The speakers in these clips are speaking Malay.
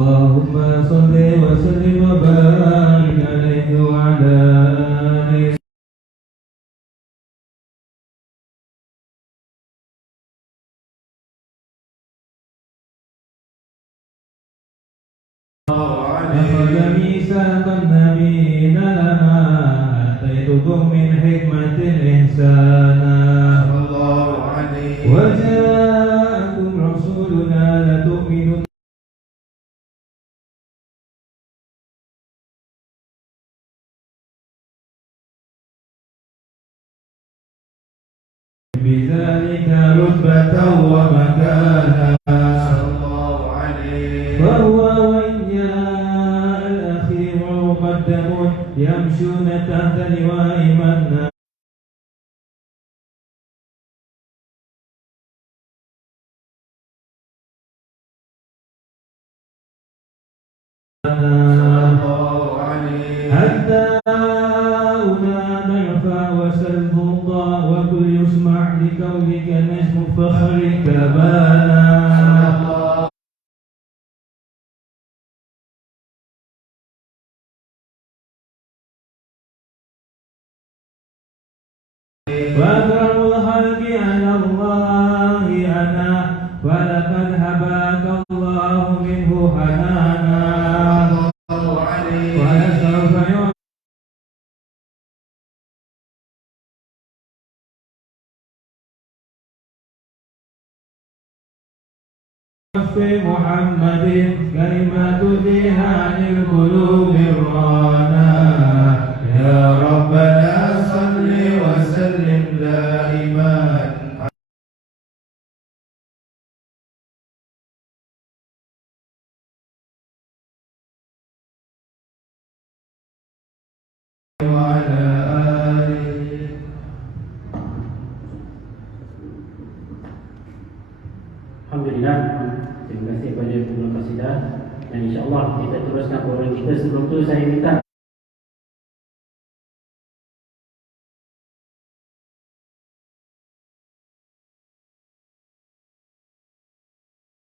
Allahumma salli wa sallim wa barik alaihi wa ala alihi wa misaqan nabiyina lama ataitukum min hikmatin ihsana wa ja'akum rasuluna la tu'minun bizalika rutbatan wa makana sallallahu alaihi wa huwa wajja al-akhir wa muqaddamun yamshuna tahta liwa'i manna sallallahu alaihi hatta لقولك نجم فخرك بانا وأكرم الخلق على الله أنا ولقد هباك الله منه حنانا ولسوف في محمد كلمة ذهان القلوب الرانا وعلى آله. Alhamdulillah, terima kasih kepada Pengelola Qasidah. Dan insyaAllah kita teruskan program kita. Sebelum tu saya minta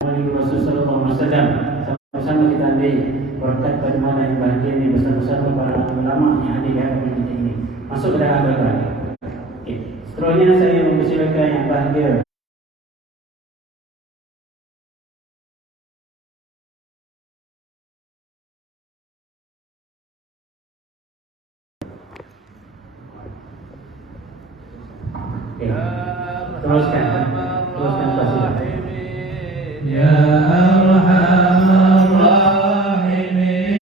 Rasulullah SAW, sama-sama kita ambil berkat pada mana yang bahagia ini bersama-sama para ulama yang ada di hadapan kita ini. Masuk ke dalam al-Quran. Okay. Seterusnya saya mempersilakan yang bahagia teruskan qasidah. Ya Arhamar Rahimin.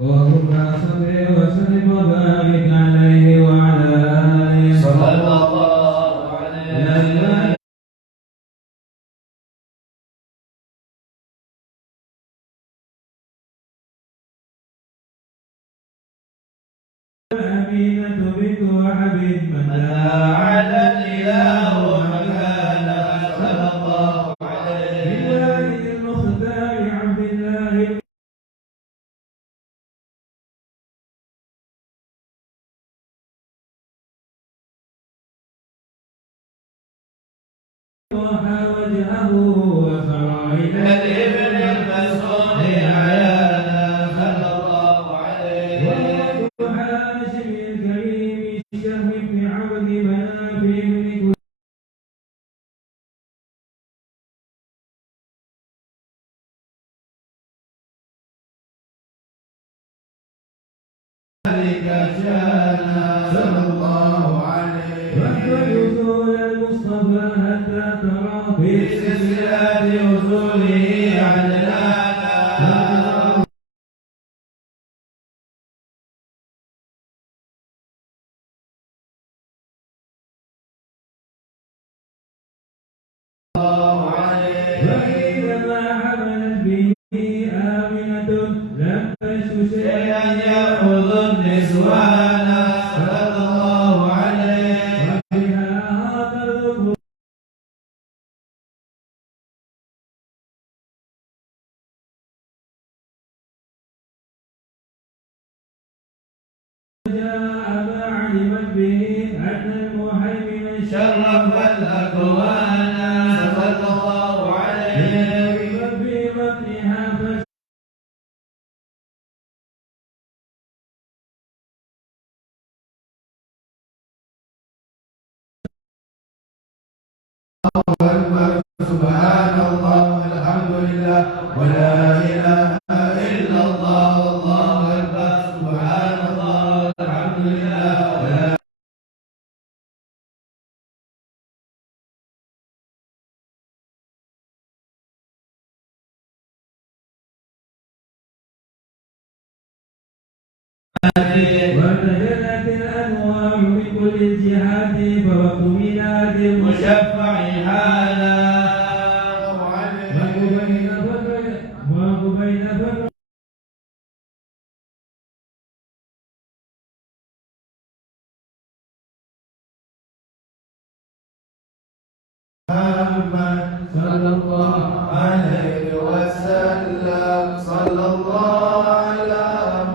اللهم صل وسلم وبارك عليه وعلى آله صلى الله عليه وسلم. أمينة بنت وهب من على الإله ومكان صلى الله عليه بوالد المختار عبد الله وحى وجهه وسرى إلى الابن المسعود عيانا صلى الله عليه ولد هاشم الكريم الشهم بن عبد مناف بن ذلك شانا صلى الله عليه واحفظ أصول المصطفى حتى ترى في بسلسلة أصوله عدلانا الله عليه وحينما حملت به آمنة لم تشك شيئا شيئا يأخذ النسوان صلى الله عليه وبها تذكر جاء ما علمت به أن المهيمن شرف الأكوان صلى الله عليه في بطنها سبحان الله الحمد لله ولا إله إلا الله الله أكبر سبحان الله الحمد لله ولا وارتجلت الأنوار من كل الجهات فوقت ميلاد مشفع حالا وقبيل فكر محمد صلى الله عليه وسلم صلى الله على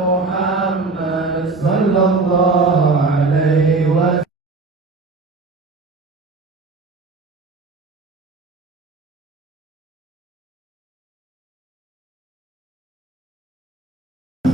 محمد صلى الله عليه وسلم Ya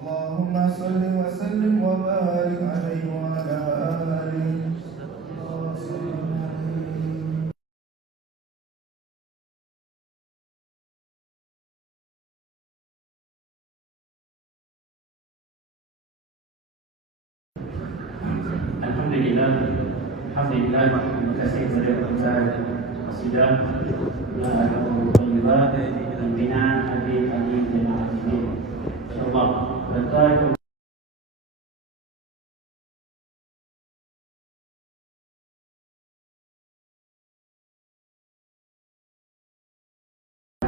اللهم صل وسلم وبارك عليه وعلى آله. Alhamdulillah, Alhamdulillah, terima kasih kepada Ustaz Qasidah Al-Tayyibat pimpinan adik-adik jemaah ini. InsyaAllah berkat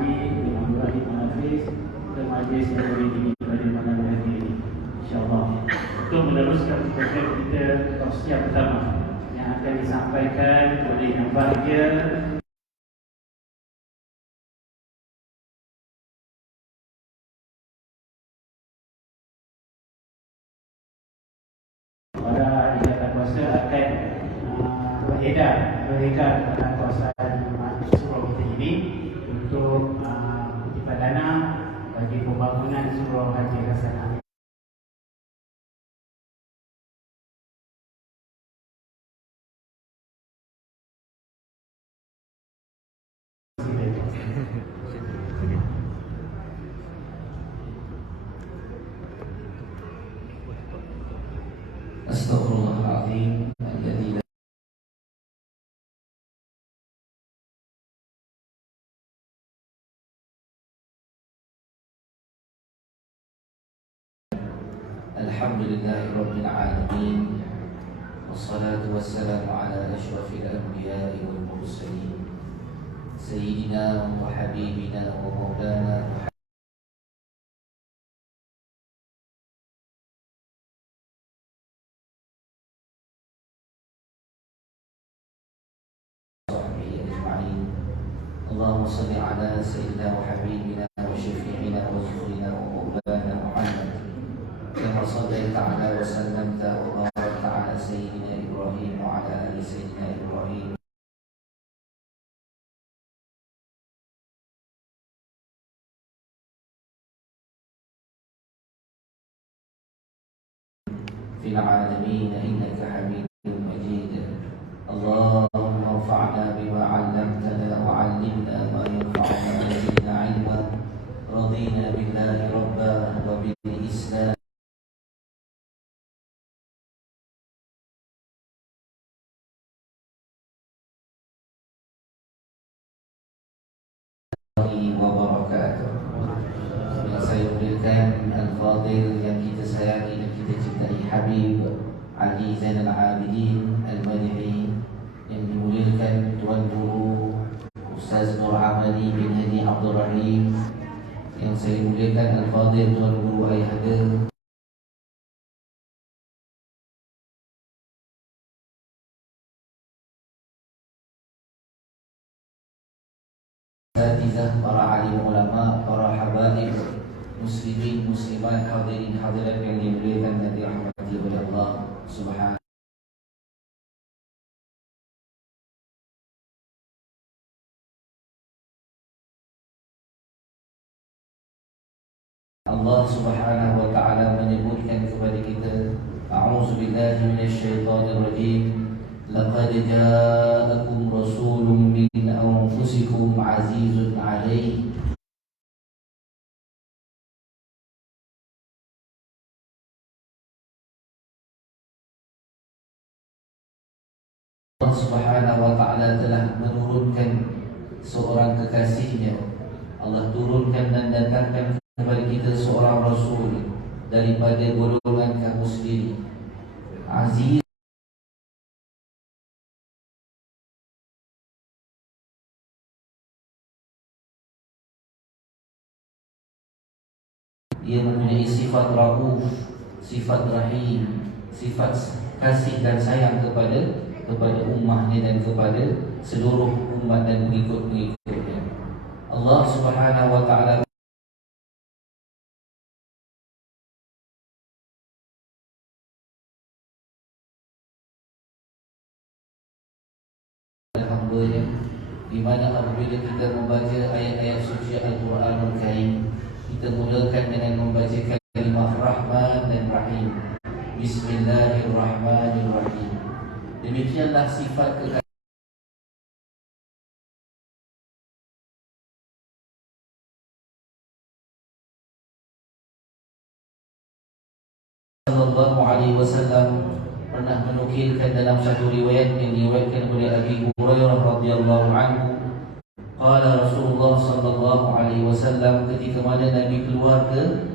Imam Ibrahim Al-Hafiz dan majlis yang beri ini pada malam hari ini, InsyaAllah untuk meneruskan program kita tausiah pertama yang akan disampaikan oleh Yang Bahagia para ikatan kuasa akan beredar kawasan surau kita ini untuk kutipan dana bagi pembangunan surau Haji Hasanah. Astaghfirullahaladzim alladzi la Alhamdulillahi Rabbil Alamin. Wassalatu wassalamu ala ashrafil anbiya'i wal mursalin Sayyidina wa habibina wa maulana Allahumma salli ala sayyidina wa habibina wa syafi'ina wa zuhrina wa maulana Muhammad kama sallaita ala wa sallamta wa barakta ala sayyidina Ibrahim wa ala ali sayyidina Ibrahim fil alamin innaka hamidun majid. Allahumma anfa'na bima 'allamtana wa 'allimna ma yanfa'una wa zidna 'ilma. Radina billahi rabban wa bil islam wa barakatuh. Yang saya muliakan Al-Fadil yang kita sayangi dan kita cintai Habib Ali Zainal Abidin Al-Madihi, yang dimuliakan Tuan Guru Ustaz Nur Amali bin Hadi Abdul Rahim, yang saya muliakan Al-Fadil Tuan Guru Ayahada asatizah, para alim ulama, para habaib, muslimin, muslimat, hadirin hadirat yang dimuliakan dan dirahmati oleh Allah Subhanahu. Allah Subhanahu wa taala menyebutkan kepada kita, a'udzubillahi minasyaitonir rajim, laqad ja'akum rasulun min anfusikum 'azizun 'alaihi Allah Subhanahu wa taala telah menurunkan seorang kekasihnya. Allah turunkan dan datangkan kepada kita seorang rasul daripada golongan kamu sendiri. Aziz, dia mempunyai sifat rauf, sifat rahim, sifat kasih dan sayang kepada ummahnya dan kepada seluruh umat dan pengikut-pengikutnya. Allah Subhanahu wa taala hamba-Nya, di mana apabila kita membaca ayat-ayat suci Al-Quranul Karim, kita mulakan dengan membaca kalimah Rahman dan Rahim. Bismillahirrahmanirrahim. Demikianlah sifat kekasih sallallahu alaihi wasallam pernah menukilkan dalam satu riwayat yang diriwayatkan oleh Abi Hurairah radhiyallahu anhu, qala Rasulullah sallallahu alaihi wasallam, ketika mana Nabi keluar ke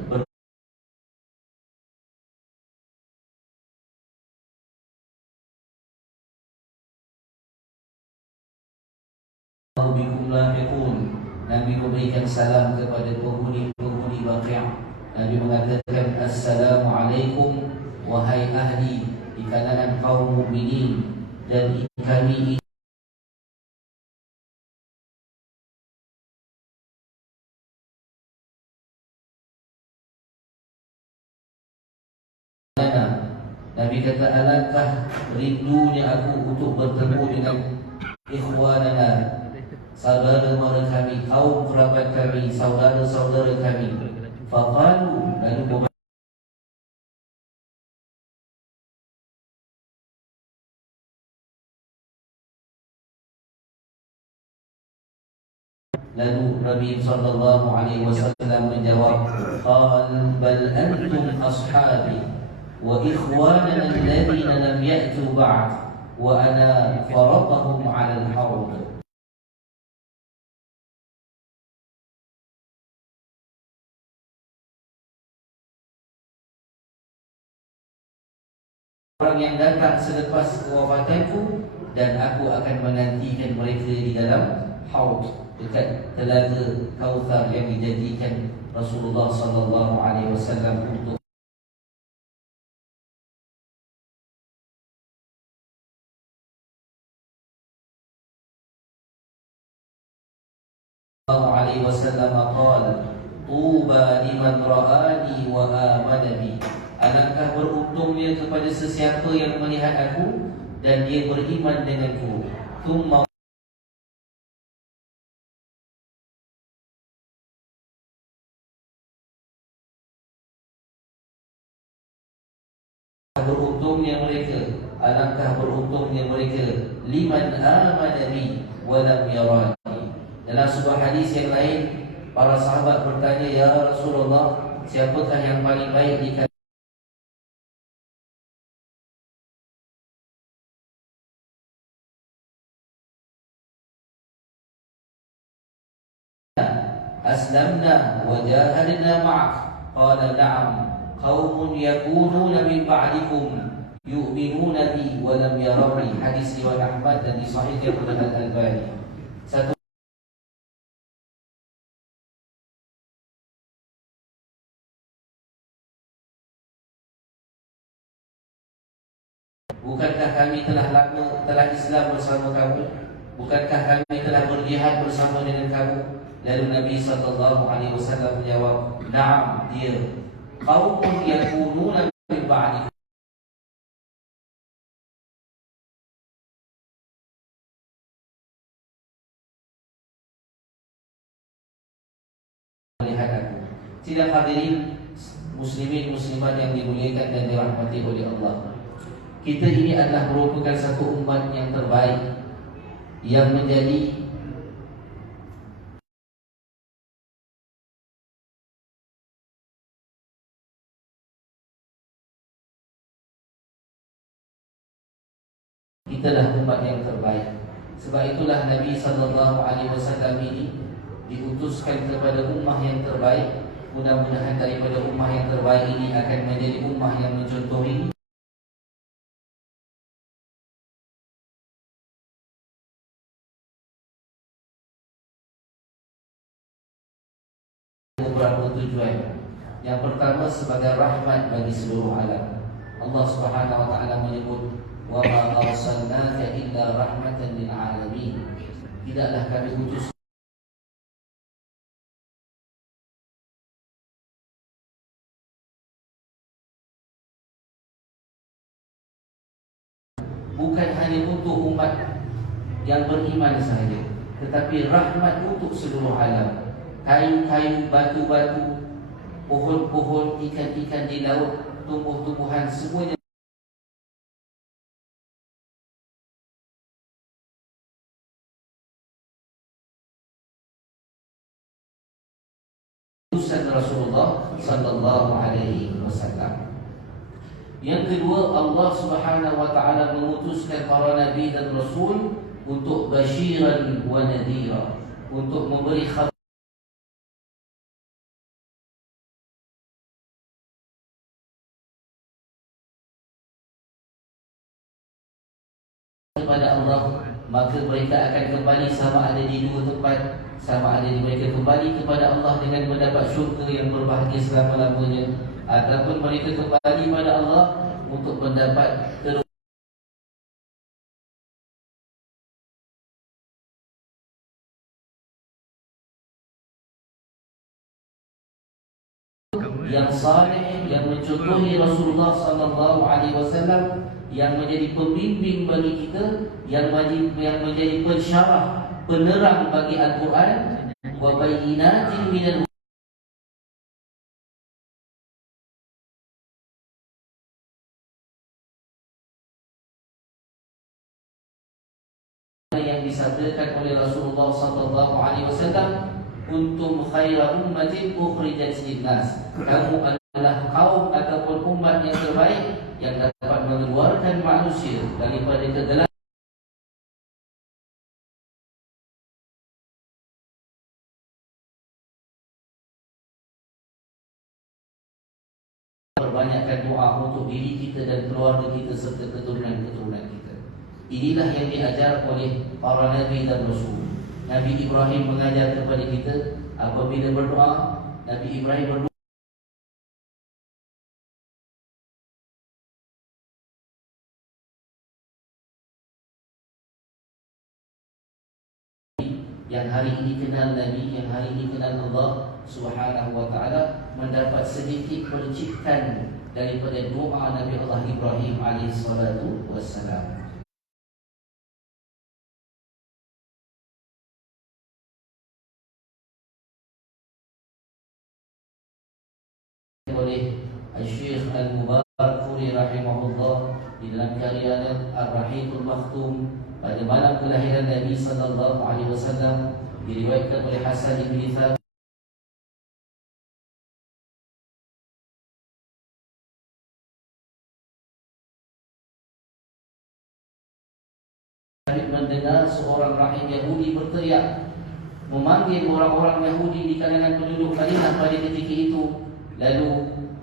bikum lahiqun, Nabi memberikan salam kepada penghuni-penghuni Baqi'. Nabi mengatakan, Assalamualaikum wahai ahli di kalangan kaum mukminin, dan kami Nabi kata, alangkah rindunya aku untuk bertemu dengan ikhwanana, saudara-saudara kami, kaum kerabat kami, saudara-saudara kami. Faqalu, lalu Nabi sallallahu alaihi wasallam menjawab, qal bal antum ashabi wa ikhwanana alladhina lam ya'tu ba'd wa ana faratahum 'ala al-hawd. Orang yang datang selepas kewafatanku, dan aku akan menantikan mereka di dalam haud, dekat telaga Kautsar yang dijanjikan Rasulullah sallallahu alaihi wasallam untuk sallallahu alaihi wasallam qala, tuba liman ra'ani wa amana bi. Alangkah beruntungnya kepada sesiapa yang melihat aku dan dia beriman denganku. Thumma beruntungnya mereka, alangkah beruntungnya mereka liman amana bi wa lam yarani. Dalam sebuah hadis yang lain, para sahabat bertanya, ya Rasulullah, siapakah yang paling baik di kalangan aslamna wa jahadna ma'ak? Qala na'am, qaumun yakununa min ba'dikum yu'minuna bi wa lam yarawni. Hadis riwayat Ahmad dan disahihkan oleh Al-Albani. Satu, bukankah kami telah Islam bersama kamu? Bukankah kami telah berjihad bersama dengan kamu? Lalu Nabi SAW menjawab, "Na'am, dia qaumun yakununa min ba'di." Melihat aku. Sidang hadirin muslimin muslimat yang dimuliakan dan dirahmati oleh Allah. Kita ini adalah merupakan satu umat yang terbaik, yang menjadi kita adalah umat yang terbaik. Sebab itulah Nabi SAW ini diutuskan kepada ummah yang terbaik. Mudah-mudahan daripada ummah yang terbaik ini akan menjadi ummah yang mencontohi beberapa tujuan. Yang pertama, sebagai rahmat bagi seluruh alam. Allah Subhanahu wa taala menyebut, "Wa ma arsalnaka illa rahmatan lil alamin." Tidaklah kami utus bukan hanya untuk umat yang beriman sahaja, tetapi rahmat untuk seluruh alam. Kayu-kayu, batu-batu, pohon-pohon, ikan-ikan di laut, tumbuh-tumbuhan, semuanya utusan Rasulullah sallallahu alaihi wasallam. Yang kedua, Allah Subhanahu wa taala mengutuskan para nabi dan rasul untuk basyiran wa nadhira, untuk memberi khabar kepada Allah. Maka mereka akan kembali sama ada di dua tempat, sama ada mereka kembali kepada Allah dengan mendapat syurga yang berbahagia selama-lamanya, ataupun mereka kembali kepada Allah untuk mendapat yang saleh, yang mencontohi Rasulullah sallallahu alaihi wasallam, yang menjadi pembimbing bagi kita, yang menjadi pensyarah, penerang bagi Al-Quran, wa bayyinatin minal yang disabdakan oleh Rasulullah sallallahu alaihi wasallam, "Kuntum khaira ummatin ukhrijat lin-nas." Kamu adalah kaum ataupun umat yang terbaik yang dapat mengeluarkan manusia daripada kegelapan perbanyakkan doa untuk diri kita dan keluarga kita serta keturunan-keturunan kita. Inilah yang diajar oleh para nabi dan rasul. Nabi Ibrahim mengajar kepada kita, apabila berdoa, Nabi Ibrahim berdoa yang hari ini kenal Nabi, yang hari ini kenal Allah Subhanahu wa taala, mendapat sedikit percikan daripada doa Nabi Allah Ibrahim alaihi salatu wassalam. Oleh Syekh Al-Mubarakfuri rahimahullah di dalam karyanya Ar-Rahiqul Makhtum pada malam kelahiran Nabi sallallahu alaihi wasallam, diriwayatkan oleh Hasan bin Thabit mendengar seorang rahib Yahudi berteriak memanggil orang-orang Yahudi di kalangan penduduk Madinah pada ketika itu. Lalu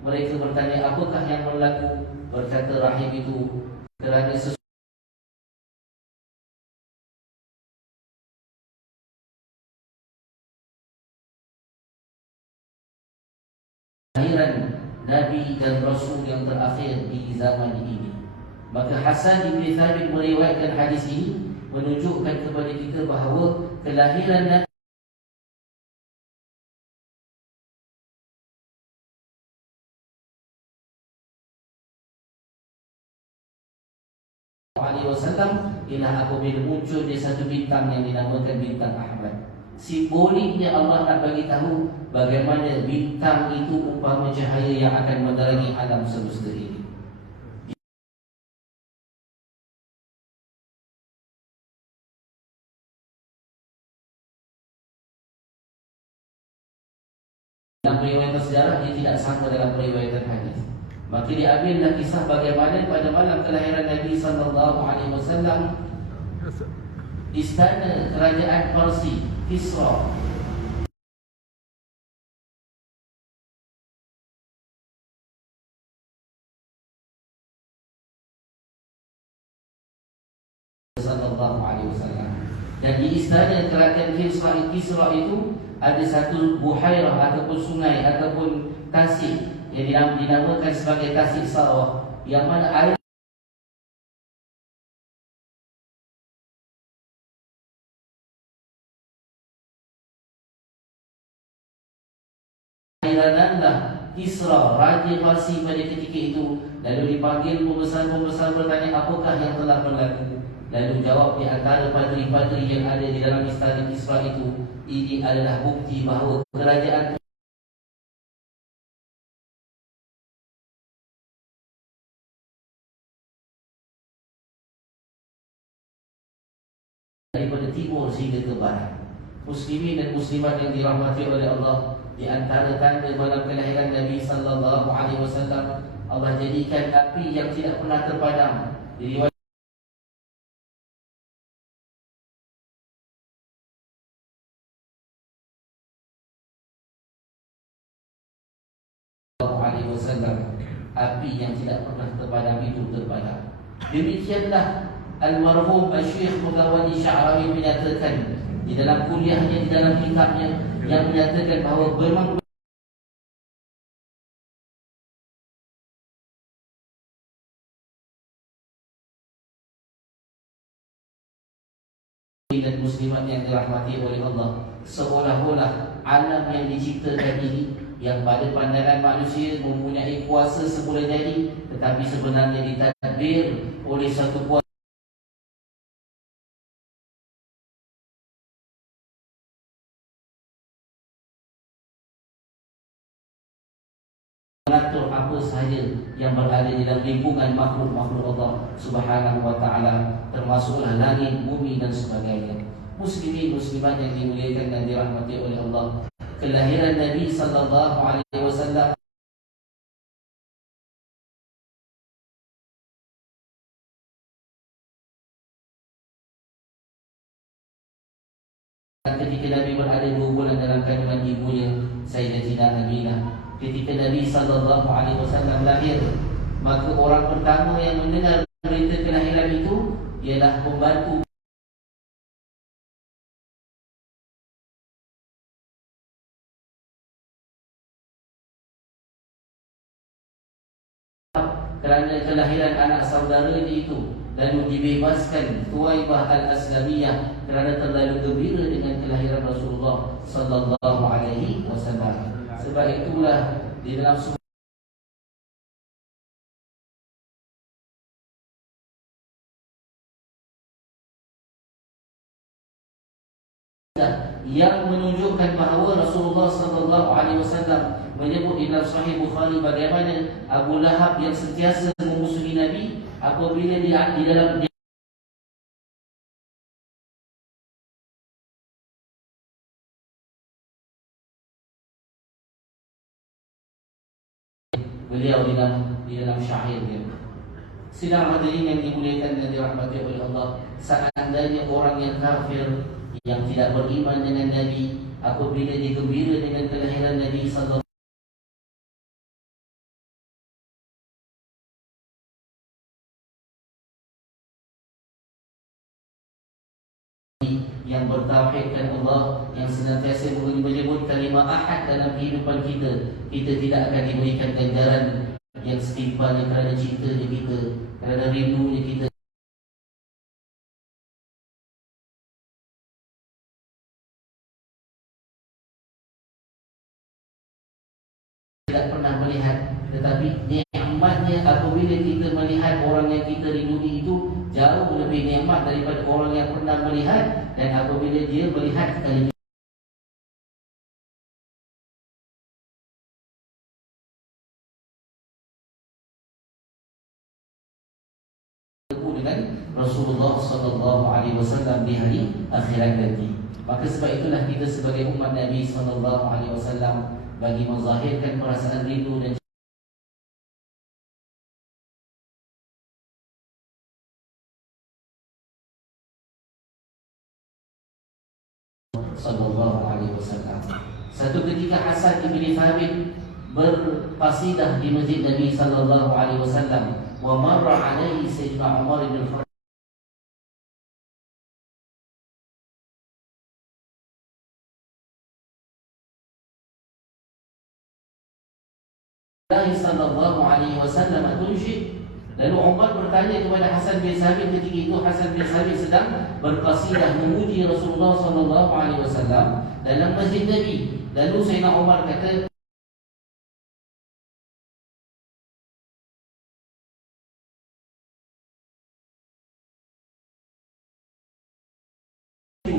mereka bertanya, apakah yang berlaku? Berkata rahib itu, kerana kelahiran Nabi dan Rasul yang terakhir di zaman ini. Maka Hasan bin Thabit meriwayatkan hadis ini menunjukkan kepada kita bahawa kelahiran Nabi Alaihi Wasallam ialah apabila muncul dia satu bintang yang dinamakan bintang Ahmad. Simboliknya Allah nak bagi tahu bagaimana bintang itu umpama cahaya yang akan menerangi alam semesta ini. Dalam periwayatan sejarah dia tidak sama dalam periwayatan hadis. Maka diambillah kisah bagaimana pada malam kelahiran Nabi sallallahu alaihi wasallam istana kerajaan Parsi Kisra sallallahu alaihi wasallam. Dan di istana kerajaan Kisra itu ada satu buhairah ataupun sungai ataupun tasik yang dinamakan sebagai tasik Sarawak, yang mana air Airananlah Kisra, Raja Parsi pada ketika itu. Lalu dipanggil pembesar-pembesar bertanya apakah yang telah berlaku. Lalu jawab di antara padri-padri yang ada di dalam istana Kisra itu, ini adalah bukti bahawa kerajaan daripada timur sehingga ke barat. Muslimin dan muslimat yang dirahmati oleh Allah, di antara tanda malam kelahiran Nabi sallallahu alaihi wasallam, Allah jadikan api yang tidak pernah terpadam. Diriwayatkan alaihi wasallam, api yang tidak pernah terpadam itu terpadam. Demikianlah almarhum Syekh Mutawalli Sya'rawi menyatakan di dalam kuliahnya, di dalam kitabnya, yang menyatakan bahawa memang dan muslimat yang dirahmati oleh Allah, seolah-olah alam yang diciptakan ini, yang pada pandangan manusia mempunyai kuasa semula jadi, tetapi sebenarnya ditadbir oleh satu kuasa mengatur apa sahaja yang berada di dalam lingkungan makhluk-makhluk Allah Subhanahu wa taala, termasuklah langit, bumi dan sebagainya. Muslimin muslimat yang dimuliakan dan dirahmati oleh Allah, kelahiran Nabi sallallahu alaihi wasallam ketika Nabi berada 2 bulan dalam kandungan ibunya Sayyidatina Aminah. Ketika Nabi sallallahu alaihi wasallam lahir, maka orang pertama yang mendengar berita kelahiran itu ialah pembantu kerana kelahiran anak saudaranya itu, lalu dibebaskan Tuwaibah Al-Aslamiyah kerana terlalu gembira dengan kelahiran Rasulullah sallallahu alaihi wasallam. Sebab itulah di dalam yang menunjukkan bahawa Rasulullah sallallahu alaihi wasallam menyebut di dalam Sahih Bukhari bagaimana Abu Lahab yang sentiasa memusuhi Nabi, apabila di dalam beliau di dalam syairnya. Sidang hadirin yang dimuliakan dan dirahmati oleh Allah, seandainya orang yang kafir yang tidak beriman dengan Nabi, apabila digembira dengan kelahiran Nabi sallallahu yang bertauhidkan Allah, yang senantiasa menyebut kalimah ahad dalam kehidupan kita, kita tidak akan diberikan ganjaran yang setimpalnya kerana cintanya kita, kerana rindunya kita. Tidak pernah melihat, tetapi nikmatnya apabila kita melihat orang yang kita rindu itu jauh lebih nikmat daripada orang yang pernah melihat. Dan apabila dia melihat kali dengan Rasulullah sallallahu alaihi wasallam di hari akhirat nanti. Maka sebab itulah kita sebagai umat Nabi sallallahu alaihi wasallam bagi menzahirkan perasaan rindu dan sallallahu alaihi wasallam. Satu ketika Hasan bin Thabit berqasidah di masjid Nabi sallallahu alaihi wasallam, wa marra alaihi sayyidina Umar bin Khattab sallallahu alaihi wasallam tunsyid. Lalu Umar bertanya kepada Hasan bin Thabit ketika itu Hasan bin Thabit sedang berqasidah memuji Rasulullah sallallahu alaihi wasallam dalam masjid Nabi. Lalu Sayyidina Umar kata,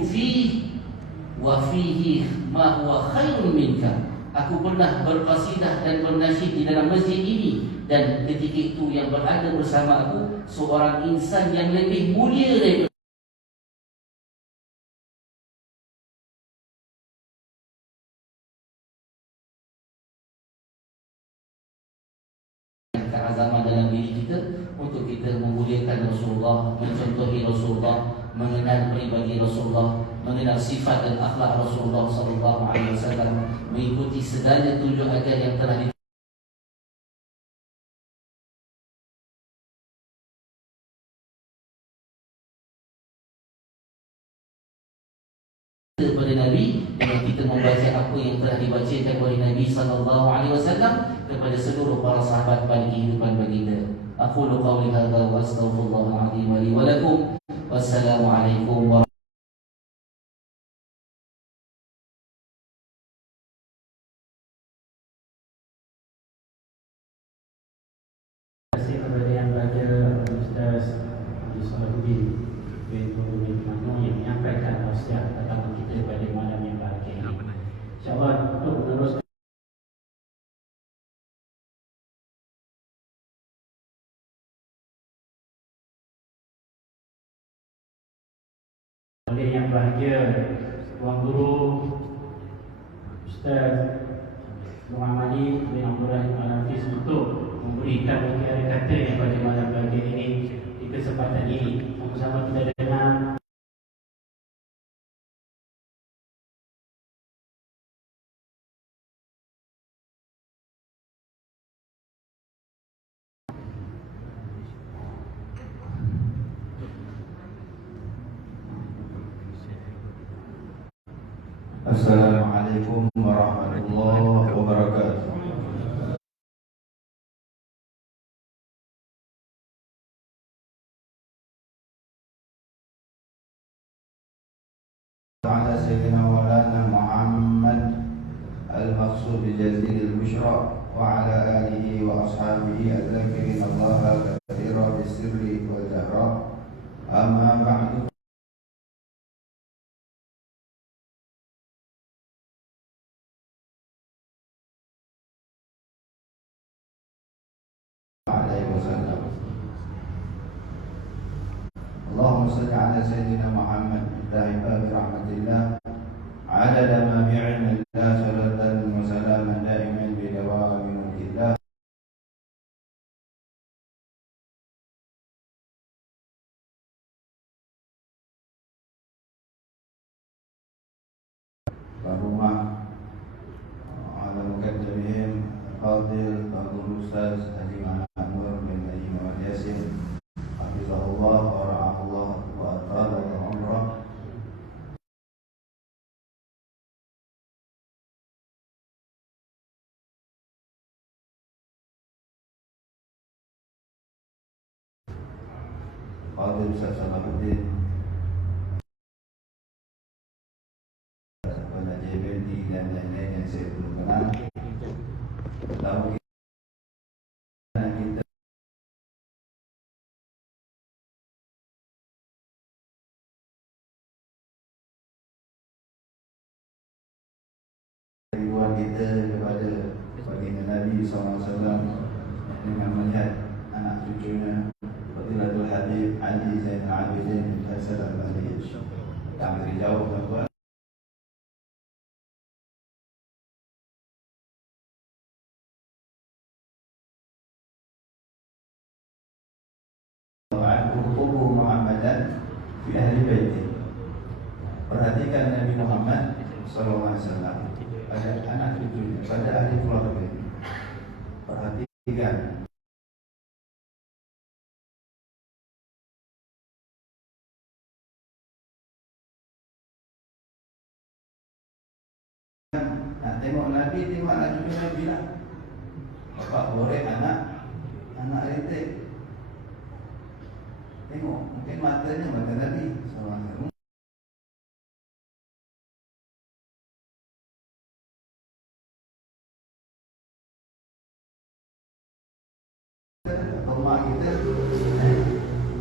"Fi wa fihi ma huwa khairun minka." Aku pernah berqasidah dan bernasyid di dalam masjid ini, dan ketika itu yang berada bersama aku seorang insan yang lebih mulia daripada keazaman dalam diri kita untuk kita memuliakan Rasulullah, mencontohi Rasulullah, mengenal pribadi Rasulullah, mengenal sifat dan akhlak Rasulullah sallallahu alaihi wasallam, mengikuti segala tunjuk ajar yang telah kepada Nabi, dan kita membaca apa yang telah dibacakan oleh Nabi sallallahu alaihi wasallam kepada seluruh para sahabat pada kehidupan baginda. Aqulu qawli hadza wa astaghfirullahal azim li wa lakum. Wassalamu alaikum warahmatullahi InsyaAllah untuk meneruskan oleh yang bahagia Tuan Guru Ustaz Muhammadi bin Abdullah Al-Hafiz untuk memberikan kata kata yang pada malam bahagia ini di kesempatan ini. Sama-sama kita dengar. Assalamualaikum warahmatullahi wabarakatuh. Ala Sayyidina Maulana Muhammad al-Maqsud Jazil al-Bushra wa ala alihi wa ashabihi al-zakirin Allah kathira bisirri wal jahra. Amma ba'du. Allahumma salli ala Sayyidina Muhammad da'iba birahmatillah adada ma bi'ilmillah salatan wa salaman da'iman bidawami mulkillah. Barumah ala mukaddamihim Fadil Fadil Ustaz Haji Muhammad Nur bin Haji Muhammad Yasin hafizahullah wa ra'ahullah wa atala wa umrah. Fadil Ustaz Salahuddin Penajib Binti dan lain-lain yang saya belum kenal. Tahu rinduan kita kepada baginda Nabi SAW dengan melihat anak cucunya Fadilatul Habib Ali Zainal Abidin Hasan Al-Malij. Tak beri jauh tuan-tuan. Al-Qubu Muhammadan fi ahli baiti. Perhatikan Nabi Muhammad SAW pada anak cucunya, pada ahli keluarga. Perhatikan. Nak tengok Nabi, tengok anak cucu Nabi lah. Bapak goreng anak retek. Tengok, mungkin matanya mata Nabi SAW. Rumah kita,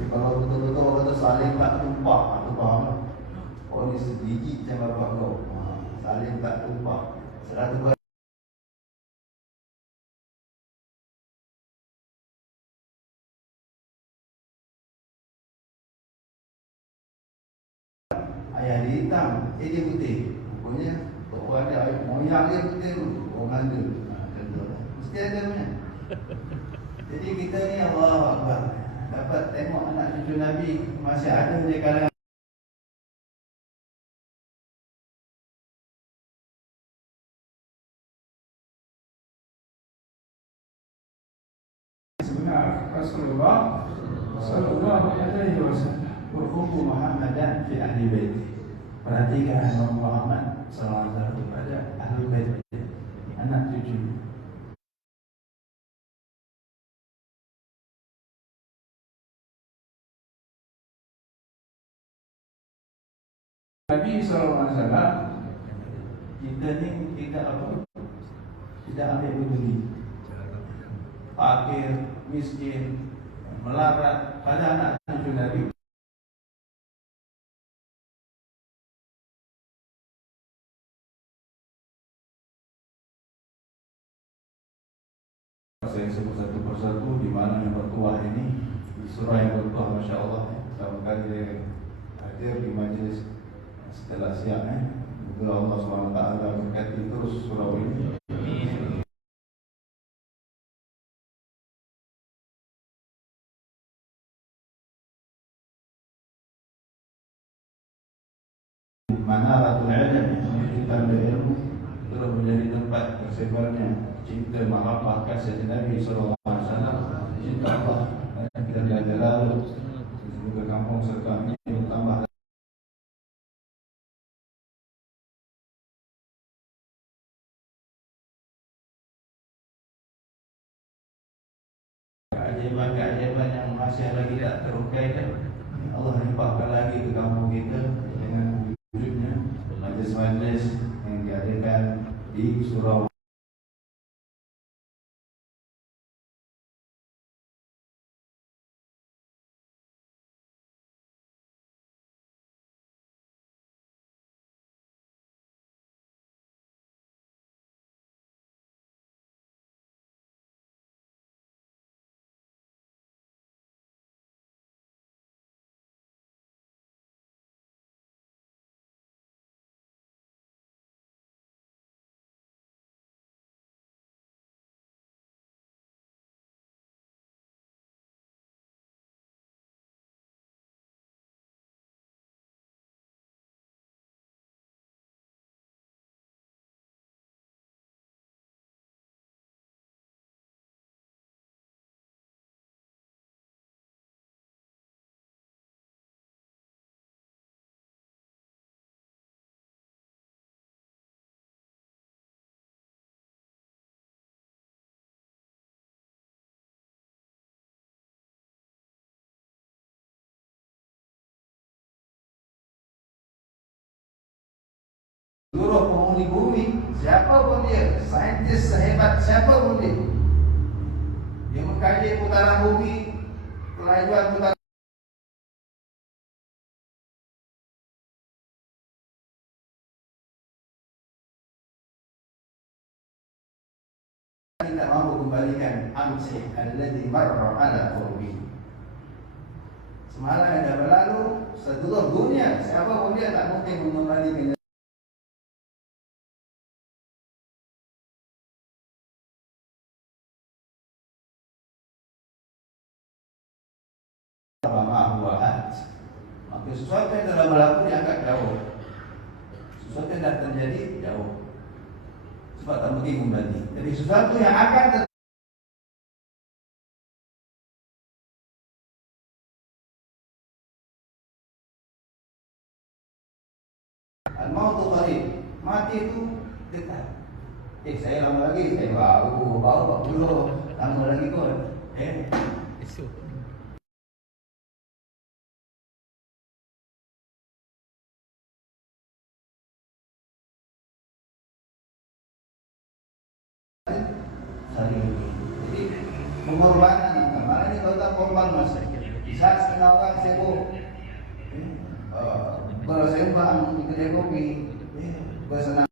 kalau betul-betul orang tu saling tak tumpah, tu faham lah. Oh ni sedikit macam bapak kau, saling tak tumpah. 100% ayah dia hitam, dia putih. Pokoknya orang dia, moyang dia putih tu, orang ada. Mesti ada punya. Jadi kita ni Allahu Akbar, dapat tengok anak cucu Nabi masih ada di kalangan. Bismillah, Rasulullah sallallahu alaihi wasallam berkumpul Muhammadan fi ahli baiti. Perhatikan Nabi Muhammad sallallahu alaihi wasallam pada ahli baiti, anak cucu. Nabi SAW, kita ni tidak apa, tidak ambil peduli. Fakir, miskin, melarat pada anak cucu Nabi. Saya sebut satu persatu di mana yang bertuah ini, di surah yang bertuah, Masya Allah. Sama kali hadir di majlis setelah siang. Semoga Allah SWT berkati terus surau ini. Manaratul ilm, menunjukkan ilmu telah menjadi tempat tersebarnya cinta mahabbah kasih Nabi SAW, cinta Allah dan Jalla Jalaluh. Semoga kampung serta ini bertambah. Keajaiban-keajaiban yang masih lagi tak terukaikan, Allah limpahkan lagi ke kampung kita dengan wujudnya majlis-majlis yang diadakan di surau. Seluruh penghuni bumi, siapa pun dia, saintis sehebat siapa pun dia mengkaji putaran bumi, kelajuan putaran kembalikan amsi alladhi marra ala qurbi. Semalam yang dah berlalu, seluruh dunia, siapa pun dia tak mungkin mengembalikan. Maka sesuatu yang telah berlaku diangkat jauh, sesuatu yang dah terjadi jauh, sebab tak mungkin kembali. Jadi sesuatu yang akan terjadi, al-mautu qarib, mati itu dekat. Saya lama lagi, saya bau dulu, lama lagi kot. Jadi pengorbanan, mana ini kalau tak korban mas, bisa setengah orang sibuk bersembang di kedai kopi, bersenang.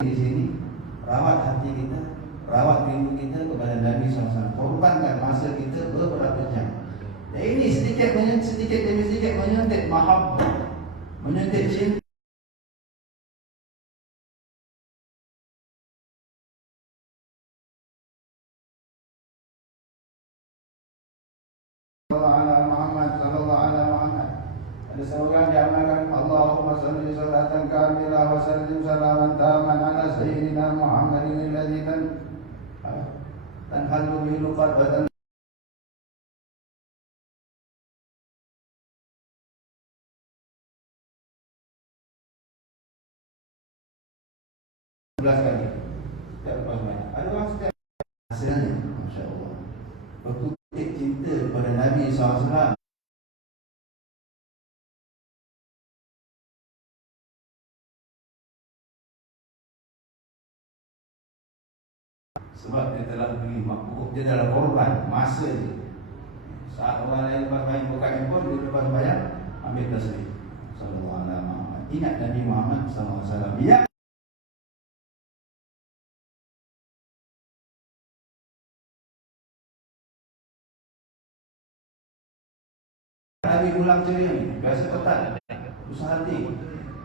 Di sini rawat hati kita, rawat rindu kita kepada Nabi SAW. Korbankan masa kita beberapa jam. Dan ini sedikit demi sedikit menyuntik mahabbah, menyuntik cinta. Muhammad sallallahu alaihi Muhammad. Ada seorang diamalkan Allahumma salli salatan kamilah wa sallim salaman taman ala sayyidina Muhammadin alladhi tanhalu bihi luqad badan. Kali. Ada orang setiap hasilnya, Masya Allah, berkutik cinta kepada Nabi SAW. Sebab dia telah beri makhluk, dia adalah korban masa dia. Saat orang lain lepas main buka handphone, dia lepas bayar, ambil tasbih. Sallallahu alaihi Muhammad. Ingat Nabi Muhammad SAW. Dia Nabi ulang ceria ni, biasa ketat, usaha hati,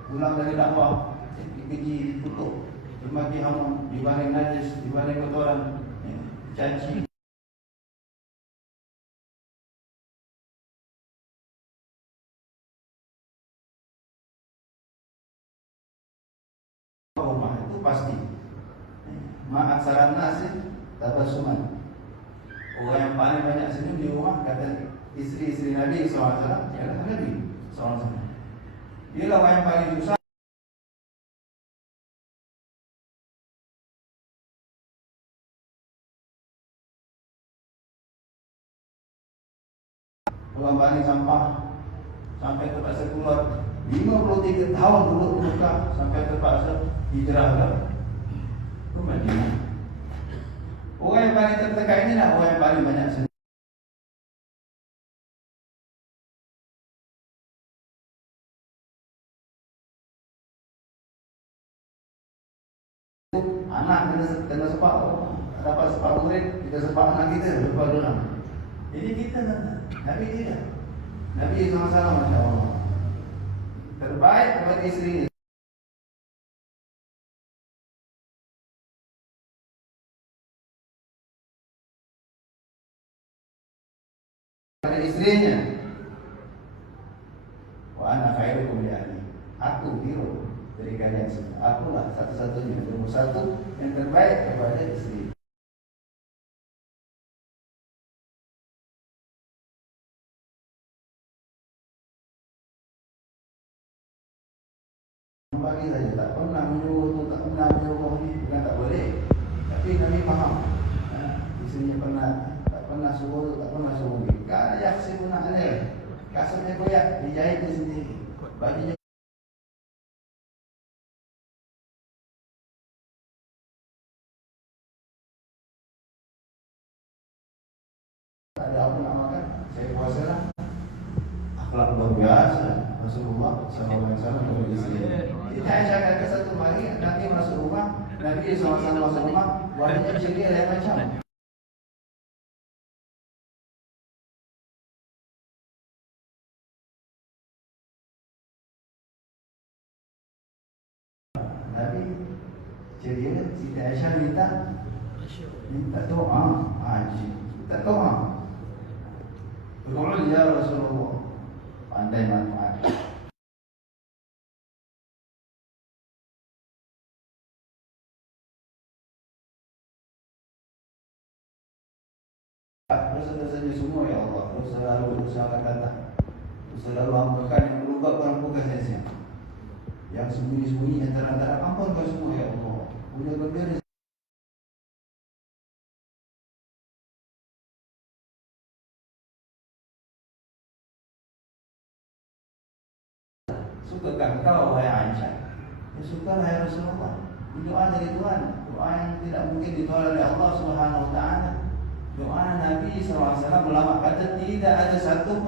ulang dari dakwah, dikeji, dikutuk, dimaki haram, dibaring najis, dibaring kotoran, caci. Rumah itu pasti. Ma'at saran nasi, tabasuman. Orang yang paling banyak senyum di rumah kata isteri-isteri Nabi SAW ialah Nabi SAW. Dia lah orang yang paling susah. Orang paling sampah sampai terpaksa keluar 53 tahun duduk di Mekah sampai terpaksa hijrah ke Madinah. Orang yang paling tertekan ini lah orang yang paling banyak senyum. Anak kena sepak, dapat sepak murid, kita sepak anak kita, lepas orang. Jadi kita Nabi tidak. Nabi sama-sama, Masya Allah, terbaik kepada isteri. Pada istrinya, wa ana khairukum li ahli. Aku hero dari kalian semua. Akulah satu-satunya, nomor satu yang terbaik kepada istri. Bagi saja, tak pernah menyuruh, tak pernah menyuruh ni, bukan tak boleh. Tapi Nabi faham. Istrinya tak pernah suruh, tak pernah suruh ni. Kalau yaksi pun nak ada, kasurnya koyak, dijahit dia sendiri. Bajunya ada apa nak makan, saya puasa lah. Akhlak luar Rasulullah SAW kepada isteri. Siti Aisyah kata satu hari Nabi masuk rumah, Nabi SAW masuk rumah, wajahnya ceria lain macam. Nabi ceria, Siti Aisyah minta doa, minta doa. Berdoa ya Rasulullah, pandai manfaat. Dosa-dosanya semua ya Allah, dosa lalu, dosa akan datang, dosa lalu ampunkan yang berubah ampunkan saja. Yang sembunyi-sembunyi antara ampunkan semua ya Allah. Punya berbeda. Sukakah engkau wahai Aisyah? Ya sukalah ya Rasulullah. Doa dari Tuhan, doa yang tidak mungkin ditolak oleh Allah Subhanahu Wa Taala. Doa Nabi SAW ulama kata tidak ada satu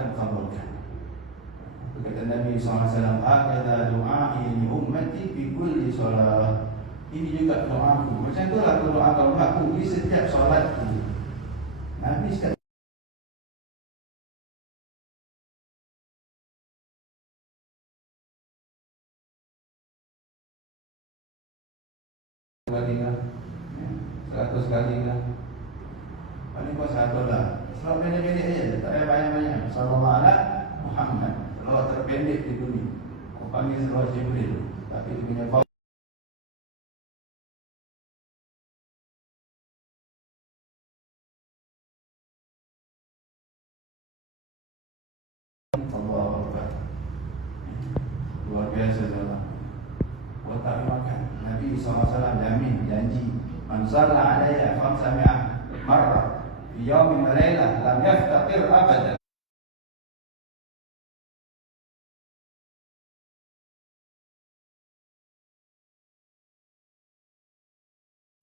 kabulkan. Kata Nabi SAW, "Hakadha du'ai li ummati fi kulli salat." Ini juga doaku. Macam itulah doa aku di setiap solatku. Nabi sekali lah, 100 kali lah. Paling kau satu lah. Selawat pendek-pendek aja, tak payah banyak-banyak. Sallallahu alaihi Muhammad. Selawat terpendek di dunia. Kau panggil selawat Jibril, tapi dia punya bau. Luar biasa saudara. Buat tak makan. Nabi SAW jamin janji, man shalla alayya 500 marrah fi yawmin wa lailah lam yaftaqir abadan.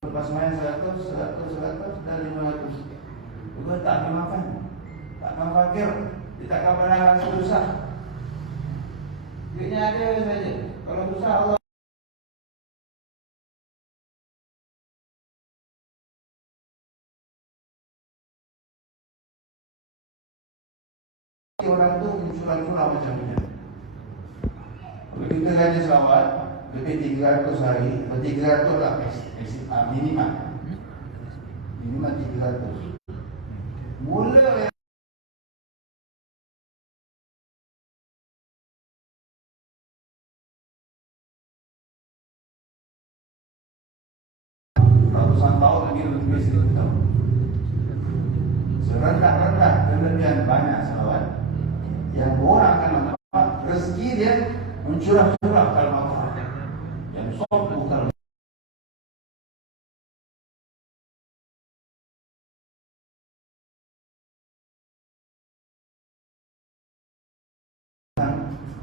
Lepas main 100 dan 500. Bukan tak makan. Tak makan fakir. Dia tak akan pernah susah. Duitnya ada saja. Kalau susah Allah orang tu curang-curang macam ni. Kalau kita gaji selawat lebih 300 hari, 300 lah minimal. Minimal 300. Mula yang ratusan tahun lagi lebih 1000 tahun. Serendah-rendah kelebihan banyak selawat yang orang akan mendapat rezeki dia mencurah-curah kalau yang sombong kalau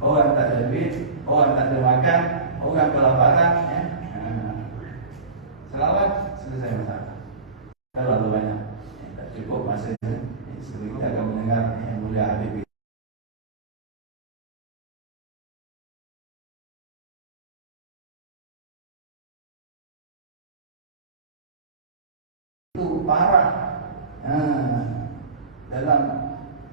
orang tak ada duit, orang tak ada makan, orang kelaparan, ya. Selawat selesai masalah. Kalau ada banyak, tak cukup masanya. Sekali kita akan mendengar yang mulia Habib. Itu parah dalam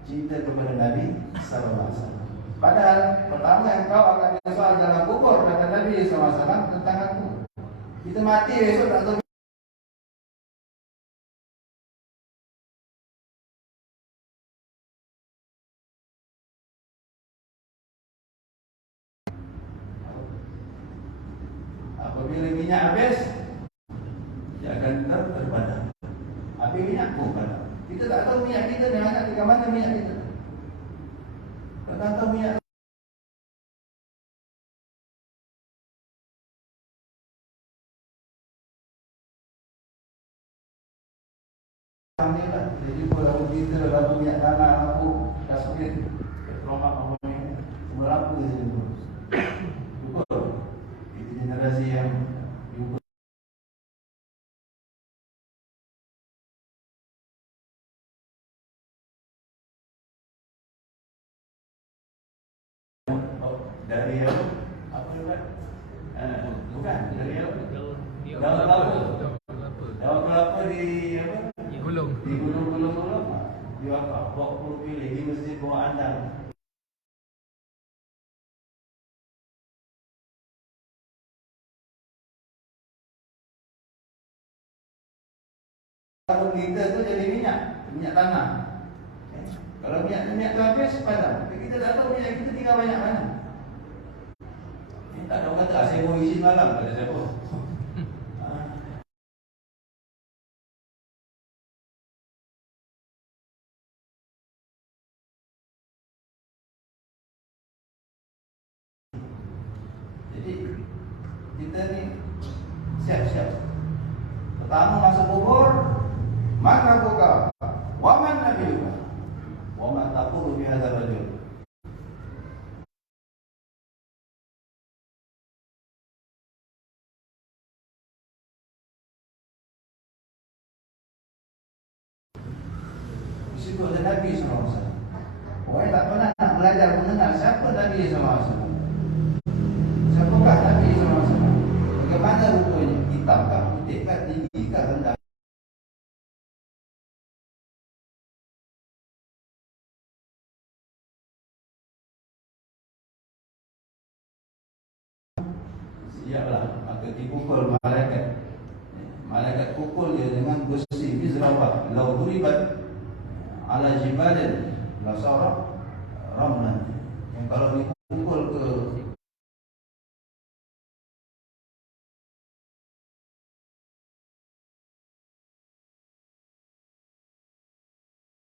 cinta kepada Nabi Sallallahu Alaihi Wasallam. Padahal pertama yang kau akan disoal dalam kubur kata Nabi Sallallahu Alaihi Wasallam tentang aku. Kita mati besok tak tahu. Apabila minyak habis, dia akan terpadam. Habis minyak pun padam. Kita tak tahu minyak kita di mana, di mana minyak kita. Kita tak tahu minyak. Alhamdulillah, jadi kalau kita lalu minyak tanah, lampu, kasut, petromak, semua lampu di sini. Cukup. Itu generasi yang Dari apa? Apa juga? Bukan dari apa? Daun kelapa. Daun kelapa di apa? Gulung. Di gulung-gulung di apa? Bawa pilih di masjid bawah andang. Kalau kita tu jadi minyak tanah. Kalau minyak tu habis padam. Kita tak tahu minyak kita tinggal banyak mana. Tak ada orang kata saya mau isi malam kata siapa. Jadi kita ni siap-siap. Pertama masuk kubur, mana buka? Wa man nabiyuka? Wa ma taqulu bi hadzal rajul? Di situ ada Nabi SAW. Orang tak pernah nak belajar mengenal siapa Nabi SAW. Siapakah Nabi SAW? Bagaimana rupanya? Hitamkah, putihkah, tinggikah, rendah? Siaplah, maka dipukul malaikat. Malaikat pukul dia dengan besi mizrabah. Lau duribat ala jibalin lasara ramlan. Yang kalau dipukul ke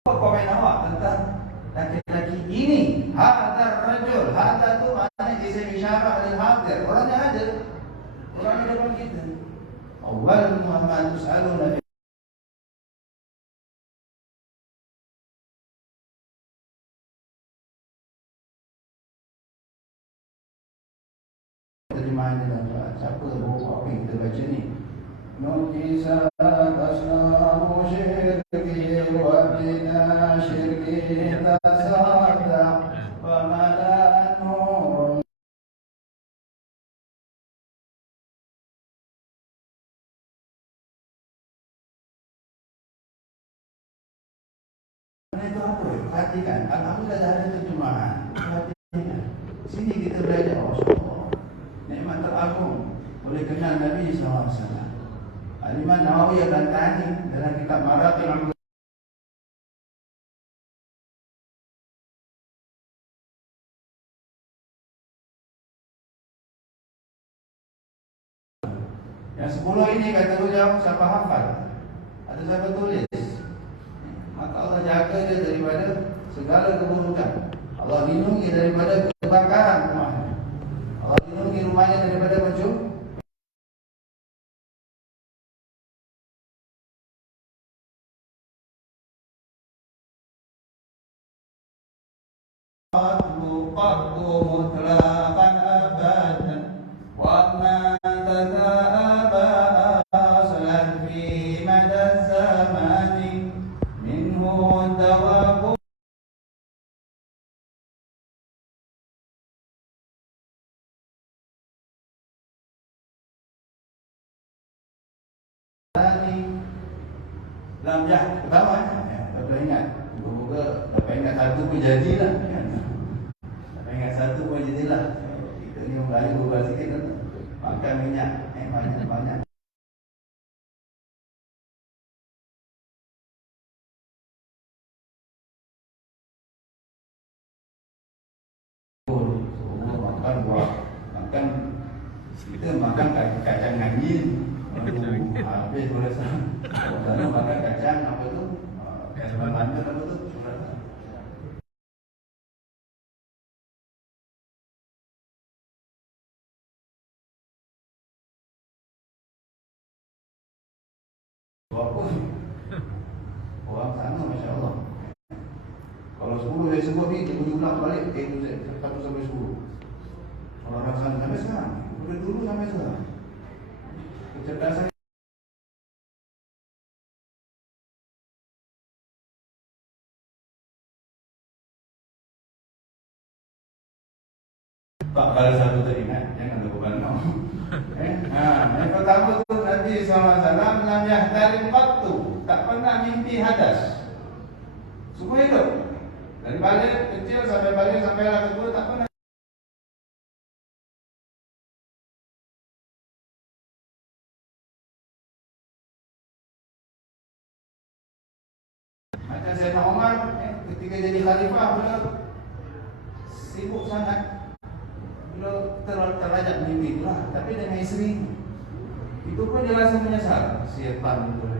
komen awak tentang laki-laki ini, hadar rajul. Hadar tu maknanya isim isyarah lil hadir. Orangnya ada. Orang di depan kita. Awal Muhammad tus'aluna fi terjemahan dalam siapa buku apa yang kita baca ni. Nukisa tasnamu syirki wa bina syirki tasada wa malanu. Itu apa? Perhatikan, alhamdulillah dah ada terjemahan. Perhatikan. Sini kita belajar, masya-Allah. Nikmat teragung boleh kenal Nabi SAW. Al-Imam Nawawi akan tanya dalam kitab Maraqil Amr. Yang 10 ini kata beliau siapa hafal? Ada siapa tulis? Maka Allah jaga dia daripada segala keburukan. Allah lindungi daripada kebakaran rumahnya. Allah lindungi rumahnya daripada pencuri. Qaddu mutlaqan abadan wa ma tataaba aslan fi madad zamani minhu dawabu lam jah pertama tak ingat moga-moga dapat ingat satu pun jadilah kan. Dapat ingat satu pun jadilah. Kita ni orang Melayu berbual sikit kan. Makan minyak banyak-banyak. Makan buah, makan kita makan kacang angin. Habis berasa kalau makan kacang apa tu? Kacang bandar apa tu? Walaupun orang sana masya-Allah. Kalau 10 dari sebut ni dia ulang balik satu sampai 10. Orang sana sampai sekarang. Dari dulu sampai sekarang. Kecerdasan Kalau satu teringat, jangan lupa no. Yang pertama tu Nabi SAW lam yahtarim qattu, tak pernah mimpi hadas. Semua hidup. Dari balik kecil sampai balik sampai lah tua tak pernah. Macam Sayyidina Umar ketika jadi khalifah beliau sibuk sangat. Beliau terlajak mimpi itulah, tapi dengan isteri itu pun dia rasa menyesal. Syaitan betul.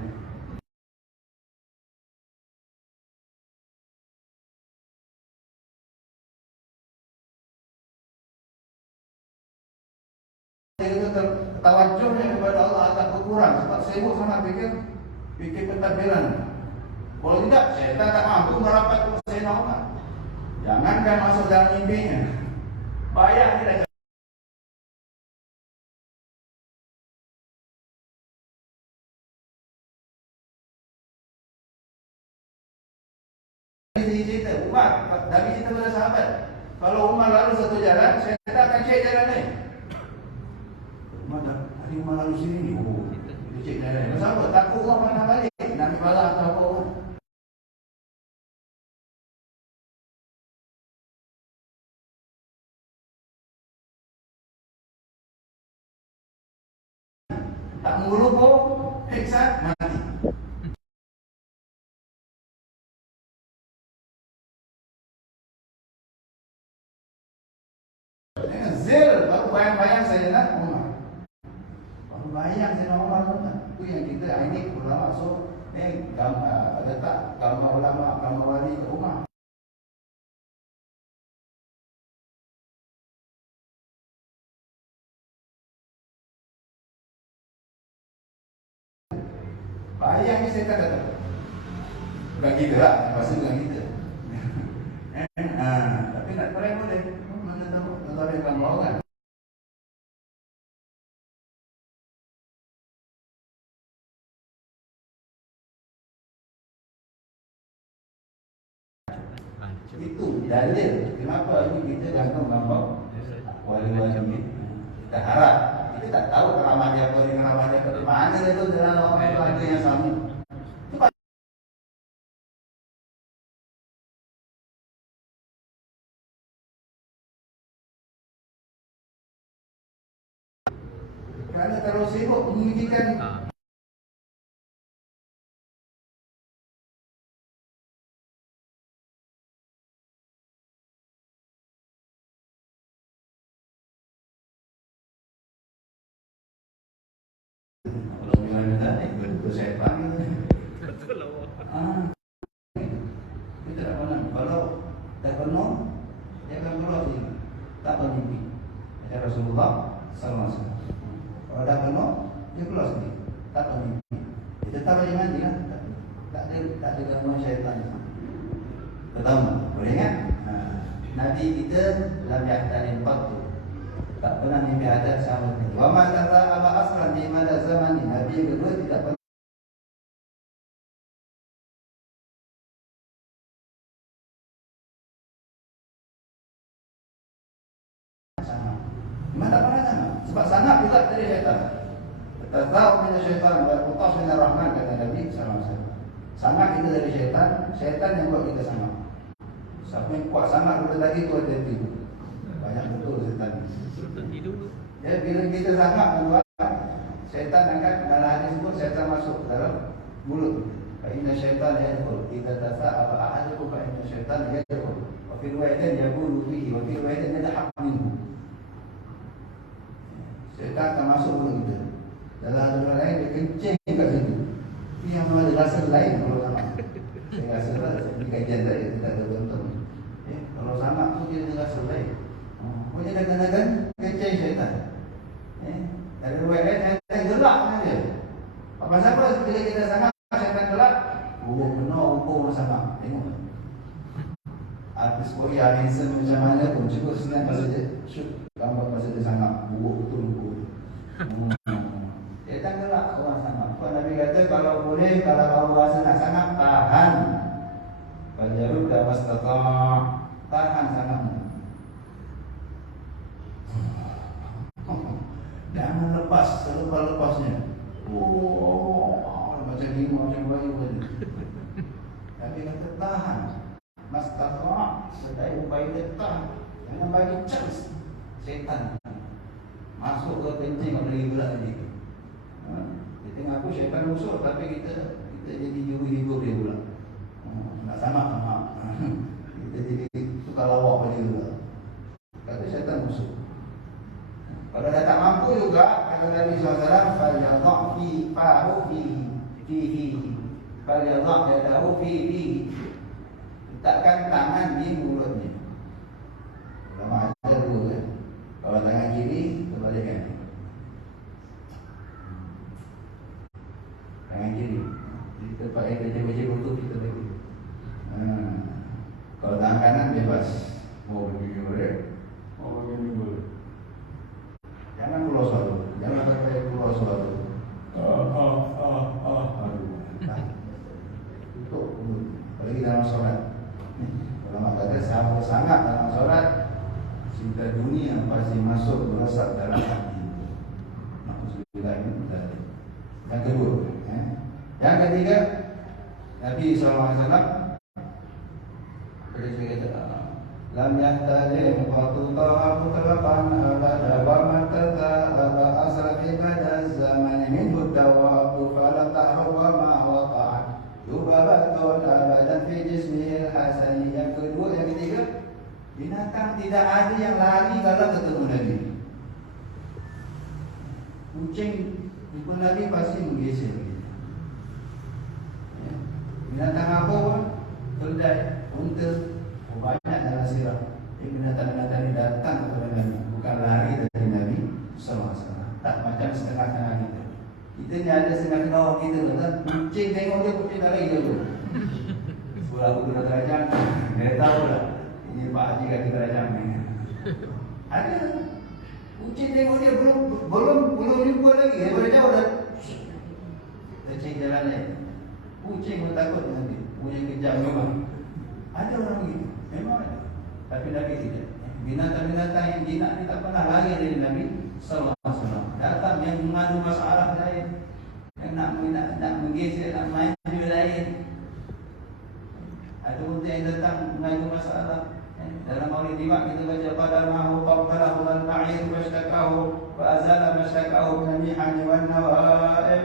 Itu tawajuhnya kepada Allah agak berkurang sebab sibuk sangat fikir pentadbiran. Kalau tidak, syaitan tak mampu merapat ke Sayyidina Umar. Jangankan masuk dalam mimpinya, bayang tidak. Cerita Umar, dari cerita pada sahabat, kalau Umar lalu satu jalan, syaitan akan cek jalan lain. Hari Umar lalu sini ni, dia cek jalan lain. Kenapa? Takut orang mana balik, nak ambil balas atau apa orang. Tak mengelupa, heksan, mati. Zil, baru bayang-bayang Sayyidina Umar. Baru bayang Sayyidina Umar pun. Itu yang kita, ini ulama. So, letak gambar ulama, gambar wali ke rumah. Bayang ni syaitan datang. Bukan kita lah, pasti bukan kita. Tapi nak try boleh. Mana tahu, tak ada gambar kan. Itu dalil kenapa ini kita gantung gambar wali-wali ini. Kita harap. Kita tak tahu keramat dia apa, keramat dia apa. Mana dia tu dalam orang keluarga yang sama. Kerana terlalu sibuk memikirkan itu syaitan betul lah. Kita tak pernah. Kalau tak penuh, dia akan keluar sini. Tak bermimpi. Macam Rasulullah SAW. Kalau dah penuh, dia keluar sini. Tak bermimpi. Dia tetap lagi mandi lah. Tak ada gangguan syaitan. Pertama, boleh ingat? Nabi kita lam yahtarin qattu, tak pernah mimpi hadas sama sekali. Wa ma tata'aba asran di mada zaman. Nabi yang kedua tidak pernah sama. Memang tak pernah sama. Sebab sangat juga dari syaitan. Tetap punya syaitan dan putus punya rahman, kata Nabi SAW. Sangat kita dari syaitan, syaitan yang buat kita sama. Siapa yang kuat sangat dulu tadi tu ada tidur. Banyak betul syaitan. Ya, bila kita sangat keluar, syaitan akan dalam hadis pun syaitan masuk dalam mulut. Fa inna syaitan yadkhul idza tasa'aba ahadukum fa inna syaitan yadkhul. Wa fi riwayatin yaqulu fihi wa fi riwayatin yadhhab minhu. Syaitan akan masuk mulut kita. Dalam hadis lain dia kencing kat situ. Ini yang ada rasa lain kalau sama. Saya rasa ini kajian tadi tidak ada contoh. Kalau sama tu dia ada rasa lain. Punya kadang-kadang kencing syaitan. Ada riwayat syaitan gelak dengan dia. Apa sebab bila kita sangat syaitan gelak, penuh ukur sama. Tengok. Artis Korea handsome macam mana pun cukup senang masa dia shoot gambar masa dia sangat buruk betul ukur. Syaitan gelak orang sama. Tuan Nabi kata kalau boleh, kalau kamu rasa nak sangat, tahan. Fajarud mastata', tahan sangat. Jangan lepas, selepas-lepasnya. Macam ni, macam bayi tadi. Tapi kata tahan. Mastatwa, sedaya upaya dia tahan. Jangan bagi chance setan masuk ke kencing atau lagi pula tadi. Dia tengok aku syaitan musuh, tapi kita jadi juru hibur dia pula. Tak sama. Kita jadi tukar lawak pada dia pula. Kata syaitan musuh. Kalau dah tak mampu juga, kata Nabi SAW, فَلْيَضَعْ فِي فَاهُ فِيهِ فَلْيَضَعْ يَدَهُ فِيهِ. Letakkan tangan di mulutnya. Ulama ajar dulu kan. Kalau tangan kiri, terbalikkan. Tangan kiri. Di tempat yang kerja-kerja untuk kita bagi. Kalau tangan kanan, bebas. Mau begini boleh. Mau begini boleh. Jangan pulau suatu. Jangan sampai pulau suatu. Aduh. Tutup mulut. Apalagi dalam solat. Ulama kata sampai sangat dalam solat, cinta dunia pasti masuk meresap dalam hati. Maksudnya ini tadi. Yang kedua, yang ketiga, Nabi SAW kata, lam yahtalim qatuta mutlaqan abada wa matata aba asra ibada zaman minhu tawabu fala tahwa ma waqa'at yubabatun abadan fi jismil hasani. Yang kedua, yang ketiga, binatang tidak ada yang lari kalau ketemu Nabi. Kucing jumpa Nabi pasti menggeser. Binatang apa pun, keledai, unta, banyak dalam sirah. Binatang-binatang ini datang kepada Nabi, bukan lari dari Nabi SAW. Tak macam setengah-setengah kita. Kita ni ada setengah kawan kita, betul? Kucing tengok dia, kucing tak lari dia tu. Sebab aku kena terajam, dia tahu lah. Ini Pak Haji kata terajam ni. Ada kucing tengok dia belum jumpa lagi, daripada jauh dah tercing jalan dia. Kucing pun takut dengan dia. Kucing kejam memang. Ada orang begitu, memang ada. Tapi Nabi tidak. Binatang-binatang yang jinak ni tak pernah lari dari Nabi SAW. Datang yang mengadu masalah lain, yang nak menggeser, nak main juga lain. Ada unta yang datang mengadu masalah. Dalam maulid Imam kita baca pada mahu qabtalahu al-ba'ir washtakahu wa azala mashtakahu min al-mihani wan nawa'ib.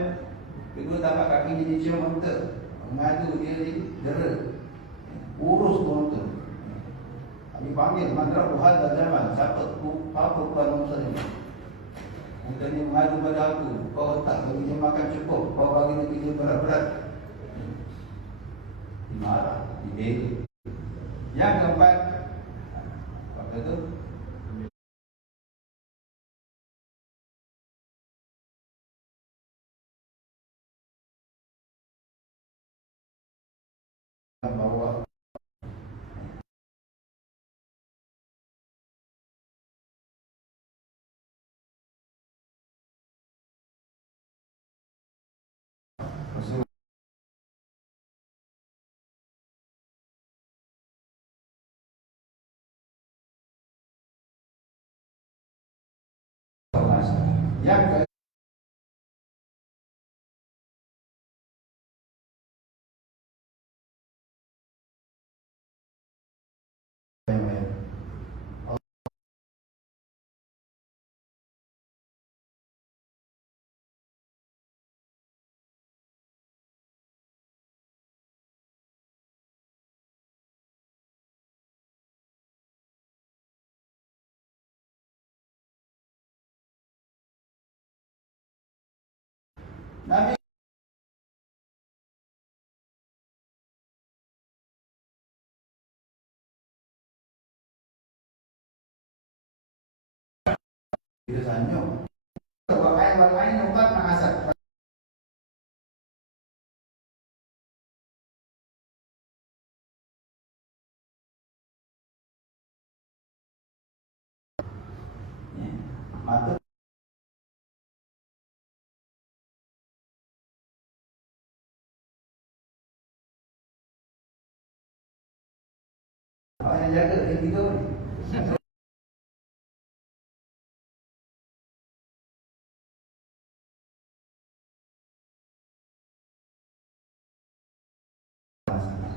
Kedua tapak kaki dicium unta, mengadu dia dera. Urus unta. Kami panggil mantra buhad dan zaman. Siapa tuan unta ni? Unta ni mengadu pada aku. Kau tak bagi dia makan cukup, kau bagi dia kerja berat-berat. Dimarah, dibela. Yang keempat, apa tu? Bahawa yang ke Nabi kita sanyo. Berkain ubat mengasap. Mata yang jaga dia tidur ni.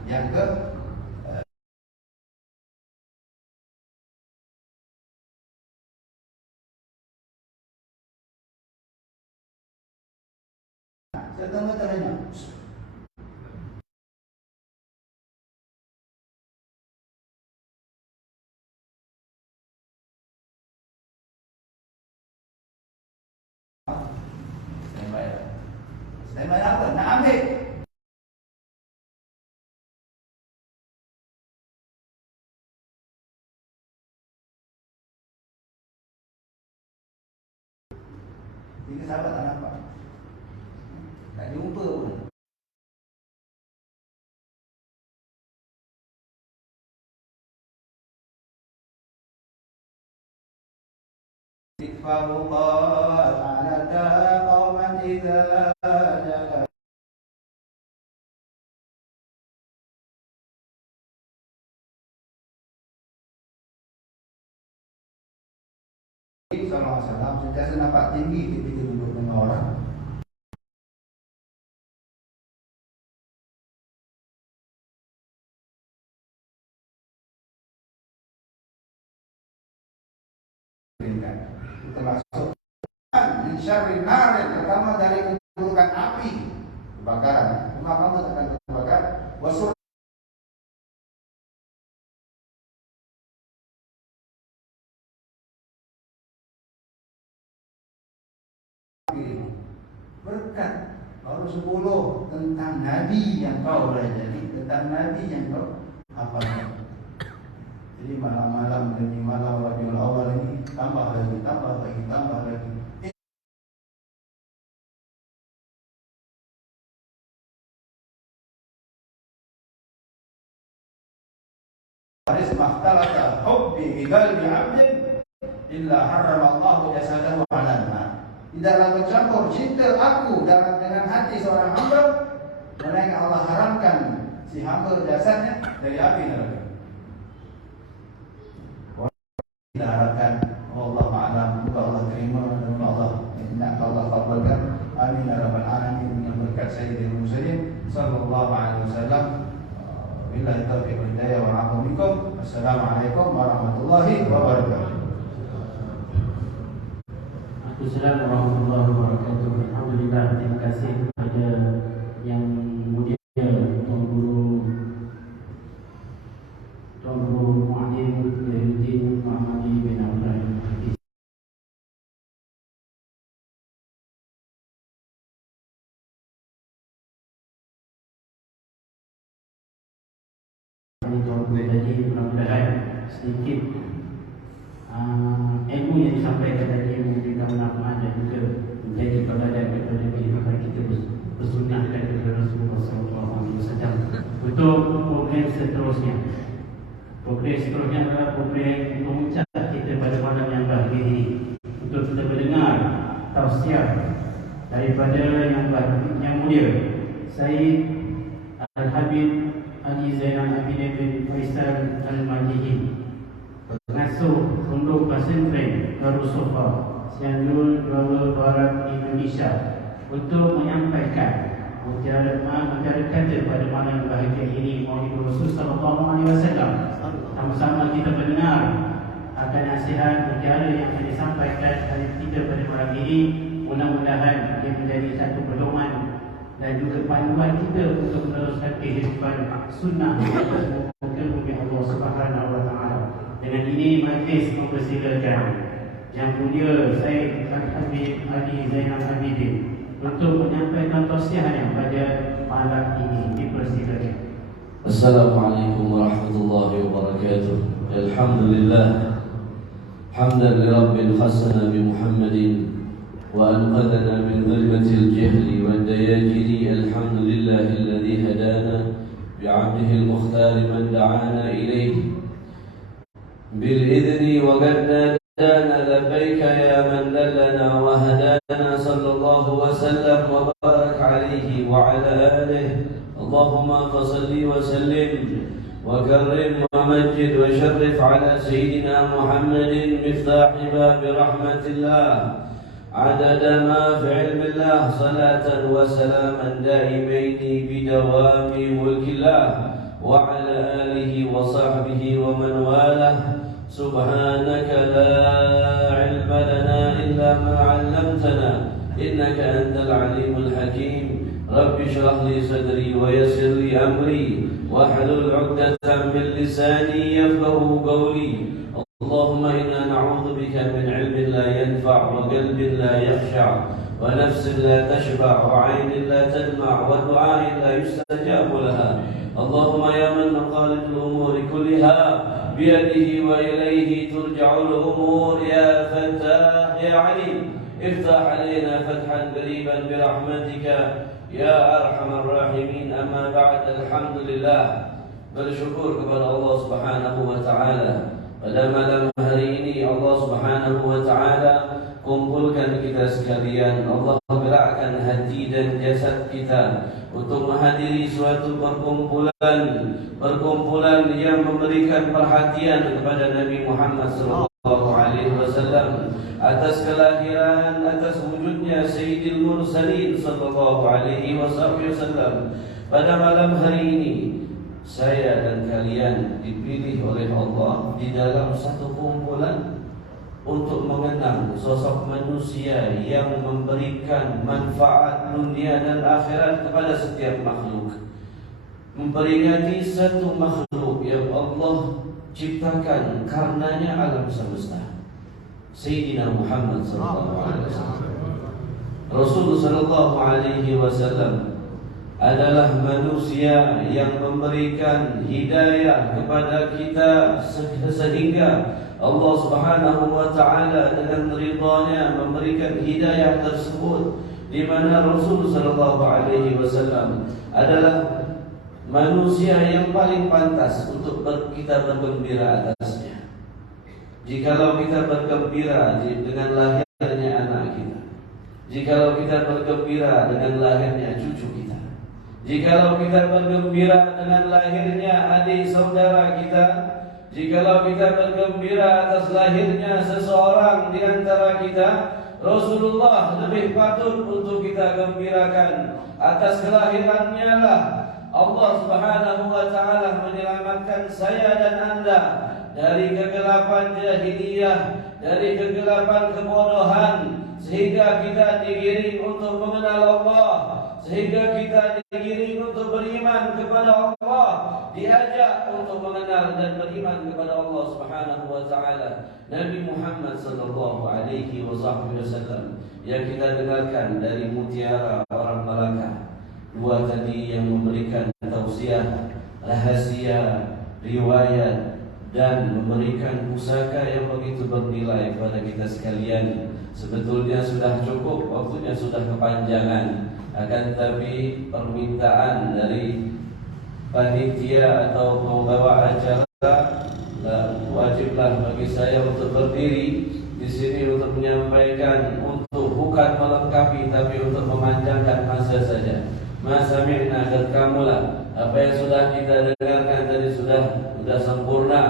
Yang ke saya tanya. Standby apa? Nak ambil. Tiga sahabat tak nampak. Tak jumpa pun. Faruqat ala qauman idza jaka. Sallallahu alaihi wasallam sentiasa nampak tinggi ketika duduk dengan orang. Termasuk min syarri nar, pertama dari keburukan api kebakaran. Rumah kamu akan terbakar. Wasur berkat baru 10 tentang Nabi yang kau pelajari, tentang Nabi yang kau hafalkan. Jadi malam-malam demi malam Rabiul Awal ini tambah lagi. Haris mahtalata hubbi biqalbi 'abdin illa harrama Allahu jasadahu 'alan nar. Tidaklah bercampur cinta aku dengan hati seorang hamba, melainkan Allah haramkan si hamba jasadnya dari api neraka. Kita harapkan Allah ma'alam, semoga Allah terima dan Allah kabulkan. Amin ya rabbal alamin. Dengan berkat Sayyidina Muhammad sallallahu alaihi wasallam. Billahi taufiq wal hidayah wa a'udzu bikum. Assalamualaikum warahmatullahi wabarakatuh. Assalamualaikum warahmatullahi wabarakatuh. Alhamdulillah, terima kasih kepada yang mulia Tuan Guru Mu'alim Zainuddin Muhammadi bin Abdul Hafiz. Ini Tuan Guru tadi mudah-mudahan sedikit ilmu yang disampaikan tadi memberikan manfaat dan juga menjadi teladan kepada kehidupan kita bersunnahkan kepada Rasulullah SAW. Untuk program seterusnya adalah program pemuncak kita pada malam yang bahagia ini, untuk kita mendengar tausiah daripada yang mulia Sayyid Al-Habib Ali Zainal Abidin bin Faisal Al-Madihi, pengasuh Pondok Pesantren Darus Sofa Cianjur, Jawa Barat, Indonesia, untuk menyampaikan mutiara kata pada malam bahagia ini Maulid Rasul sallallahu alaihi wasallam. Sama-sama kita mendengar akan nasihat mutiara yang akan disampaikan oleh kita pada malam ini. Mudah-mudahan ia menjadi satu pedoman dan juga panduan kita untuk meneruskan kehidupan sunnah atas muka bumi Allah Subhanahu wa taala. Dengan ini majlis mempersilakan Yang Mulia Sayyid Al-Habib Ali Zainal Abidin untuk menyampaikan tausiahnya pada malam ini. Dipersilakan. Assalamualaikum warahmatullahi wabarakatuh. Alhamdulillah hamdan li rabbil khasana bi Muhammadin wa anqadhana min dhulmatil jahli wad dayajiri. Alhamdulillahi alladhi hadana bi 'abdihi al-mukhtar man da'ana ilayhi bil idni wa qad nadana labbaika ya man dallana wa hadana sallallahu wa sallam wa barak alayhi wa ala alihi. Allahumma fasalli wa sallim wa karrim wa majid wa sharrif ala sayyidina Muhammadin miftahi babi rahmatillah adada ma fi ilmillah salatan wa salaman daimaini bidawami mulkillah وعلى آله وصحبه ومن والاه. سبحانك لا علم لنا إلا ما علمتنا إنك أنت العليم الحكيم. رب اشرح لي صدري ويسر لي أمري واحلل عقدة من لساني يفقهوا قولي. اللهم إنا نعوذ بك من علم لا ينفع وقلب لا يخشع ونفس لا تشبع وعين لا تدمع ودعاء لا يستجاب لها. اللهم يا من مقاليد الأمور كلها بيده وإليه ترجع الأمور يا فتاح يا عليم افتح علينا فتحا قريبا برحمتك يا أرحم الراحمين. أما بعد, alhamdulillah, bersyukur kepada Allah Subhanahu wa taala. Pada malam hari ini Allah Subhanahu wa taala kumpulkan kita sekalian. Allah gerakkan hati dan jasad kita untuk menghadiri suatu perkumpulan yang memberikan perhatian kepada Nabi Muhammad sallallahu alaihi wasallam atas kelahiran, atas wujudnya Sayyidil Mursalin sallallahu alaihi wasallam. Pada malam hari ini saya dan kalian dipilih oleh Allah di dalam satu kumpulan untuk mengenang sosok manusia yang memberikan manfaat dunia dan akhirat kepada setiap makhluk. Memperingati satu makhluk yang Allah ciptakan karenanya alam semesta, Sayyidina Muhammad sallallahu alaihi wasallam. Rasulullah sallallahu alaihi wasallam adalah manusia yang memberikan hidayah kepada kita sehingga Allah Subhanahu wa taala dengan ridha-Nya memberikan hidayah tersebut, di mana Rasul sallallahu alaihi wasallam adalah manusia yang paling pantas untuk kita bergembira atasnya. Jikalau kita bergembira dengan lahirnya anak kita, jikalau kita bergembira dengan lahirnya cucu kita, jikalau kita bergembira dengan lahirnya adik saudara kita, jikalau kita bergembira atas lahirnya seseorang di antara kita, Rasulullah lebih patut untuk kita gembirakan. Atas kelahirannya lah Allah Subhanahu wa taala menyelamatkan saya dan Anda dari kegelapan jahiliyah, dari kegelapan kebodohan, sehingga kita digiring untuk mengenal Allah, sehingga kita digiring untuk beriman kepada Allah, diajak untuk mengenal dan beriman kepada Allah Subhanahu wa taala. Nabi Muhammad sallallahu alaihi wasallam yang kita dengarkan dari mutiara orang Melaka, dua tadi yang memberikan tausiah, rahasia, riwayat dan memberikan pusaka yang begitu bernilai kepada kita sekalian. Sebetulnya sudah cukup, waktunya sudah kepanjangan. Akan tetapi permintaan dari panitia atau pembawa acara, wajiblah bagi saya untuk berdiri di sini untuk menyampaikan, untuk bukan melengkapi tapi untuk memanjangkan masa saja. Masami'na qad kamula. Apa yang sudah kita dengarkan tadi sudah sempurna.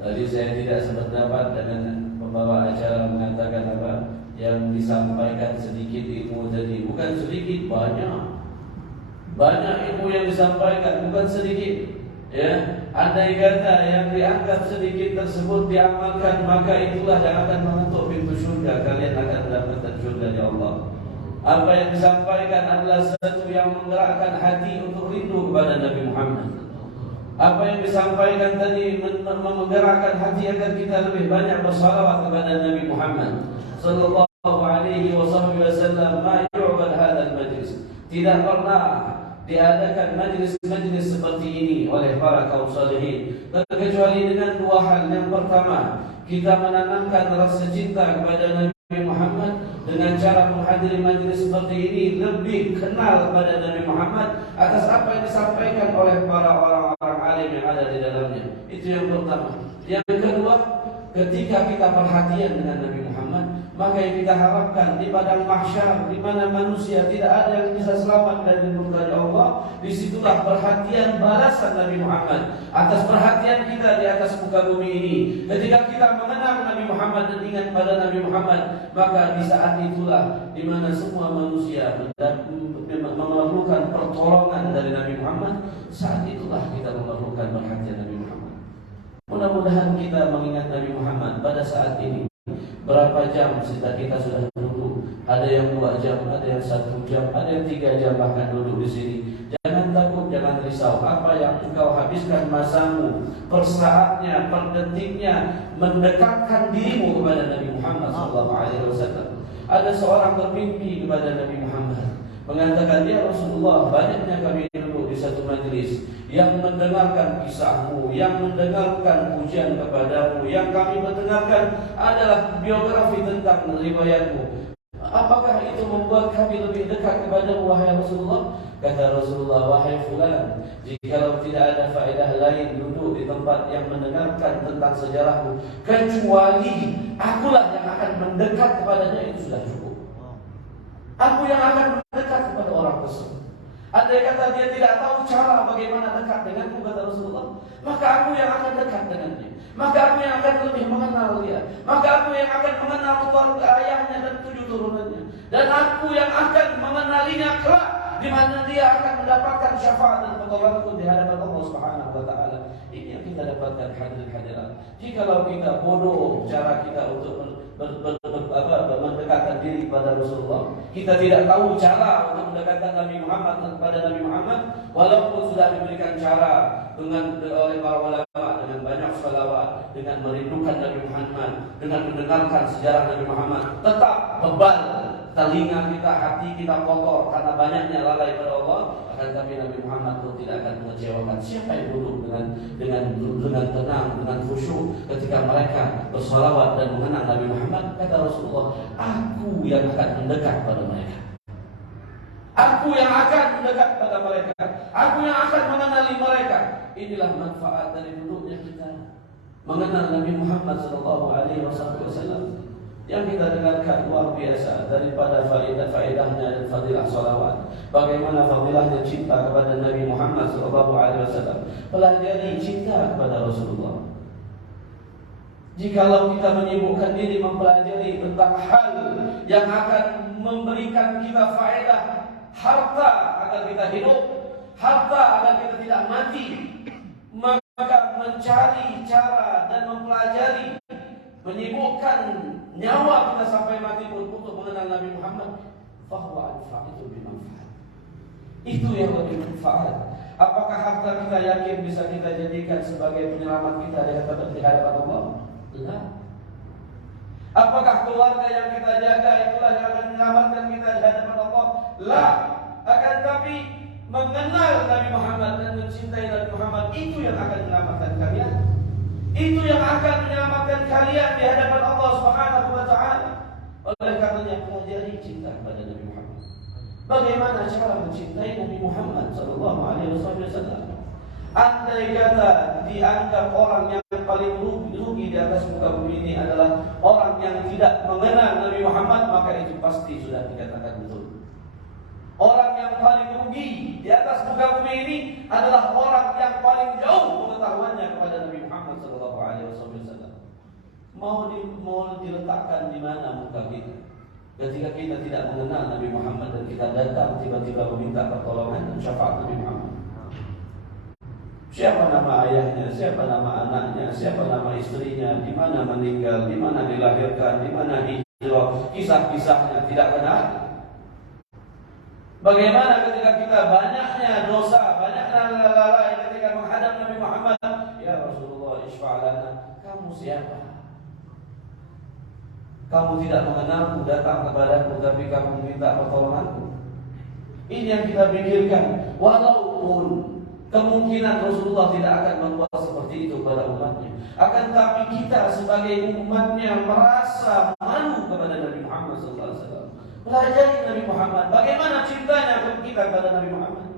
Tadi saya tidak sependapat dengan pembawa acara mengatakan apa yang disampaikan sedikit ilmu tadi. Bukan sedikit, banyak ilmu yang disampaikan, bukan sedikit. Ya, andai kata yang dianggap sedikit tersebut diamalkan, maka itulah yang akan mengetuk pintu surga. Kalian akan mendapatkan surga dari Allah. Apa yang disampaikan adalah sesuatu yang menggerakkan hati untuk rindu kepada Nabi Muhammad. Apa yang disampaikan tadi menggerakkan hati agar kita lebih banyak bersalawat kepada Nabi Muhammad sallallahu alaihi wasallam. Ma yu'bad hadzal majlis. Tidak pernah diadakan majlis-majlis seperti ini oleh para kaum salihin kecuali dengan dua hal. Yang pertama, kita menanamkan rasa cinta kepada Nabi Muhammad dengan cara menghadiri majlis seperti ini, lebih kenal kepada Nabi Muhammad atas apa yang disampaikan oleh para orang-orang alim yang ada di dalamnya. Itu yang pertama. Yang kedua, ketika kita perhatian dengan Nabi Muhammad, Maka yang kita harapkan di padang mahsyar, di mana manusia tidak ada yang bisa selamat dari murka Allah, disitulah perhatian balasan Nabi Muhammad atas perhatian kita di atas muka bumi ini. Ketika kita mengenal Nabi Muhammad dan ingat pada Nabi Muhammad, maka di saat itulah di mana semua manusia memerlukan pertolongan dari Nabi Muhammad. Saat itulah kita memerlukan perhatian Nabi Muhammad. Mudah-mudahan kita mengingat Nabi Muhammad pada saat ini. Berapa jam kita sudah duduk? Ada yang 2 jam, ada yang 1 jam, ada yang 3 jam bahkan duduk di sini. Jangan takut, jangan risau. Apa yang engkau habiskan masamu, per saatnya, per detiknya, mendekatkan dirimu kepada Nabi Muhammad SAW. Ada seorang bermimpi kepada Nabi Muhammad, mengatakan, ya Rasulullah, banyaknya kami duduk di satu majlis yang mendengarkan kisahmu, yang mendengarkan pujian kepadamu, yang kami mendengarkan adalah biografi tentang riwayatmu. Apakah itu membuat kami lebih dekat kepadamu, wahai Rasulullah? Kata Rasulullah, wahai fulan, jikalau tidak ada faedah lain duduk di tempat yang mendengarkan tentang sejarahmu, kecuali akulah yang akan mendekat kepadanya, itu sudah cukup. Aku yang akan mendekat kepada orang tersebut. Andai kata dia tidak tahu cara bagaimana dekat denganmu, kata Rasulullah, maka aku yang akan dekat dengannya. Maka aku yang akan lebih mengenal dia. Maka aku yang akan mengenal keluarga ayahnya dan 7 turunannya. Dan aku yang akan mengenalinya kelak, di mana dia akan mendapatkan syafaat dan pertolongan di hadapan Allah Subhanahu wa taala. Ini yang kita dapatkan hadirin-hadirat. Jikalau kita bodoh cara kita untuk mendekatkan diri kepada Rasulullah, kita tidak tahu cara untuk mendekatkan Nabi Muhammad kepada Nabi Muhammad, walaupun sudah diberikan cara oleh para ulama dengan banyak salawat, dengan merindukan Nabi Muhammad, dengan mendengarkan sejarah Nabi Muhammad, tetap bebal telinga kita, hati kita kotor karena banyaknya lalai pada Allah. Akan tapi Nabi Muhammad pun tidak akan mengecewakan. Siapa yang duduk dengan tenang, dengan khusyuk ketika mereka bersalawat dan mengenang Nabi Muhammad? Kata Rasulullah, aku yang akan mendekat pada mereka. Aku yang akan mendekat pada mereka. Aku yang akan mengenali mereka. Inilah manfaat dari duduknya kita mengenal Nabi Muhammad SAW. Yang kita dengarkan luar biasa daripada faedahnya dan fadilah salawat. Bagaimana fadilahnya cinta kepada Nabi Muhammad SAW. Pelajari cinta kepada Rasulullah. Jikalau kita menyibukkan diri mempelajari tentang hal yang akan memberikan kita faedah, harta agar kita hidup, harta agar kita tidak mati, maka mencari cara dan mempelajari, menyibukkan nyawa kita sampai mati pun untuk mengenal Nabi Muhammad, fahuwa anfa'u bimanfaat. Itu yang lebih manfaat. Apakah harta kita yakin bisa kita jadikan sebagai penyelamat kita di hadapan Allah? Tidak. Apakah keluarga yang kita jaga itulah yang akan menyelamatkan kita di hadapan Allah? Lah. Akan tapi mengenal Nabi Muhammad dan mencintai Nabi Muhammad, itu yang akan menyelamatkan kalian. Itu yang akan menyelamatkan kalian di hadapan Allah Subhanahu wa taala. Oleh karenanya pelajari cinta kepada Nabi Muhammad. Bagaimana cara mencintai Nabi Muhammad sallallahu alaihi wasallam? Andai kata dianggap orang yang paling rugi di atas muka bumi ini adalah orang yang tidak mengenal Nabi Muhammad, maka itu pasti sudah dikatakan betul. Orang yang paling rugi di atas muka bumi ini adalah orang yang paling jauh pengetahuannya kepada Nabi Muhammad SAW. Mau diletakkan di mana muka kita? Ketika kita tidak mengenal Nabi Muhammad dan kita datang tiba-tiba meminta pertolongan dan syafaat Nabi Muhammad. Siapa nama ayahnya, siapa nama anaknya, siapa nama istrinya, di mana meninggal, di mana dilahirkan, di mana hijrah, kisah-kisahnya tidak kenal. Bagaimana ketika kita banyaknya dosa, banyaknya lalai ketika menghadap Nabi Muhammad, ya Rasulullah isfa'lana, kamu siapa? Kamu tidak mengenalku, datang kepadaku, tapi kamu minta pertolonganku. Ini yang kita pikirkan. Walaupun kemungkinan Rasulullah tidak akan membuat seperti itu pada umatnya, akan tapi kita sebagai umatnya merasa malu kepada Nabi Muhammad SAW. Pelajari Nabi Muhammad. Bagaimana cintanya kita kepada Nabi Muhammad?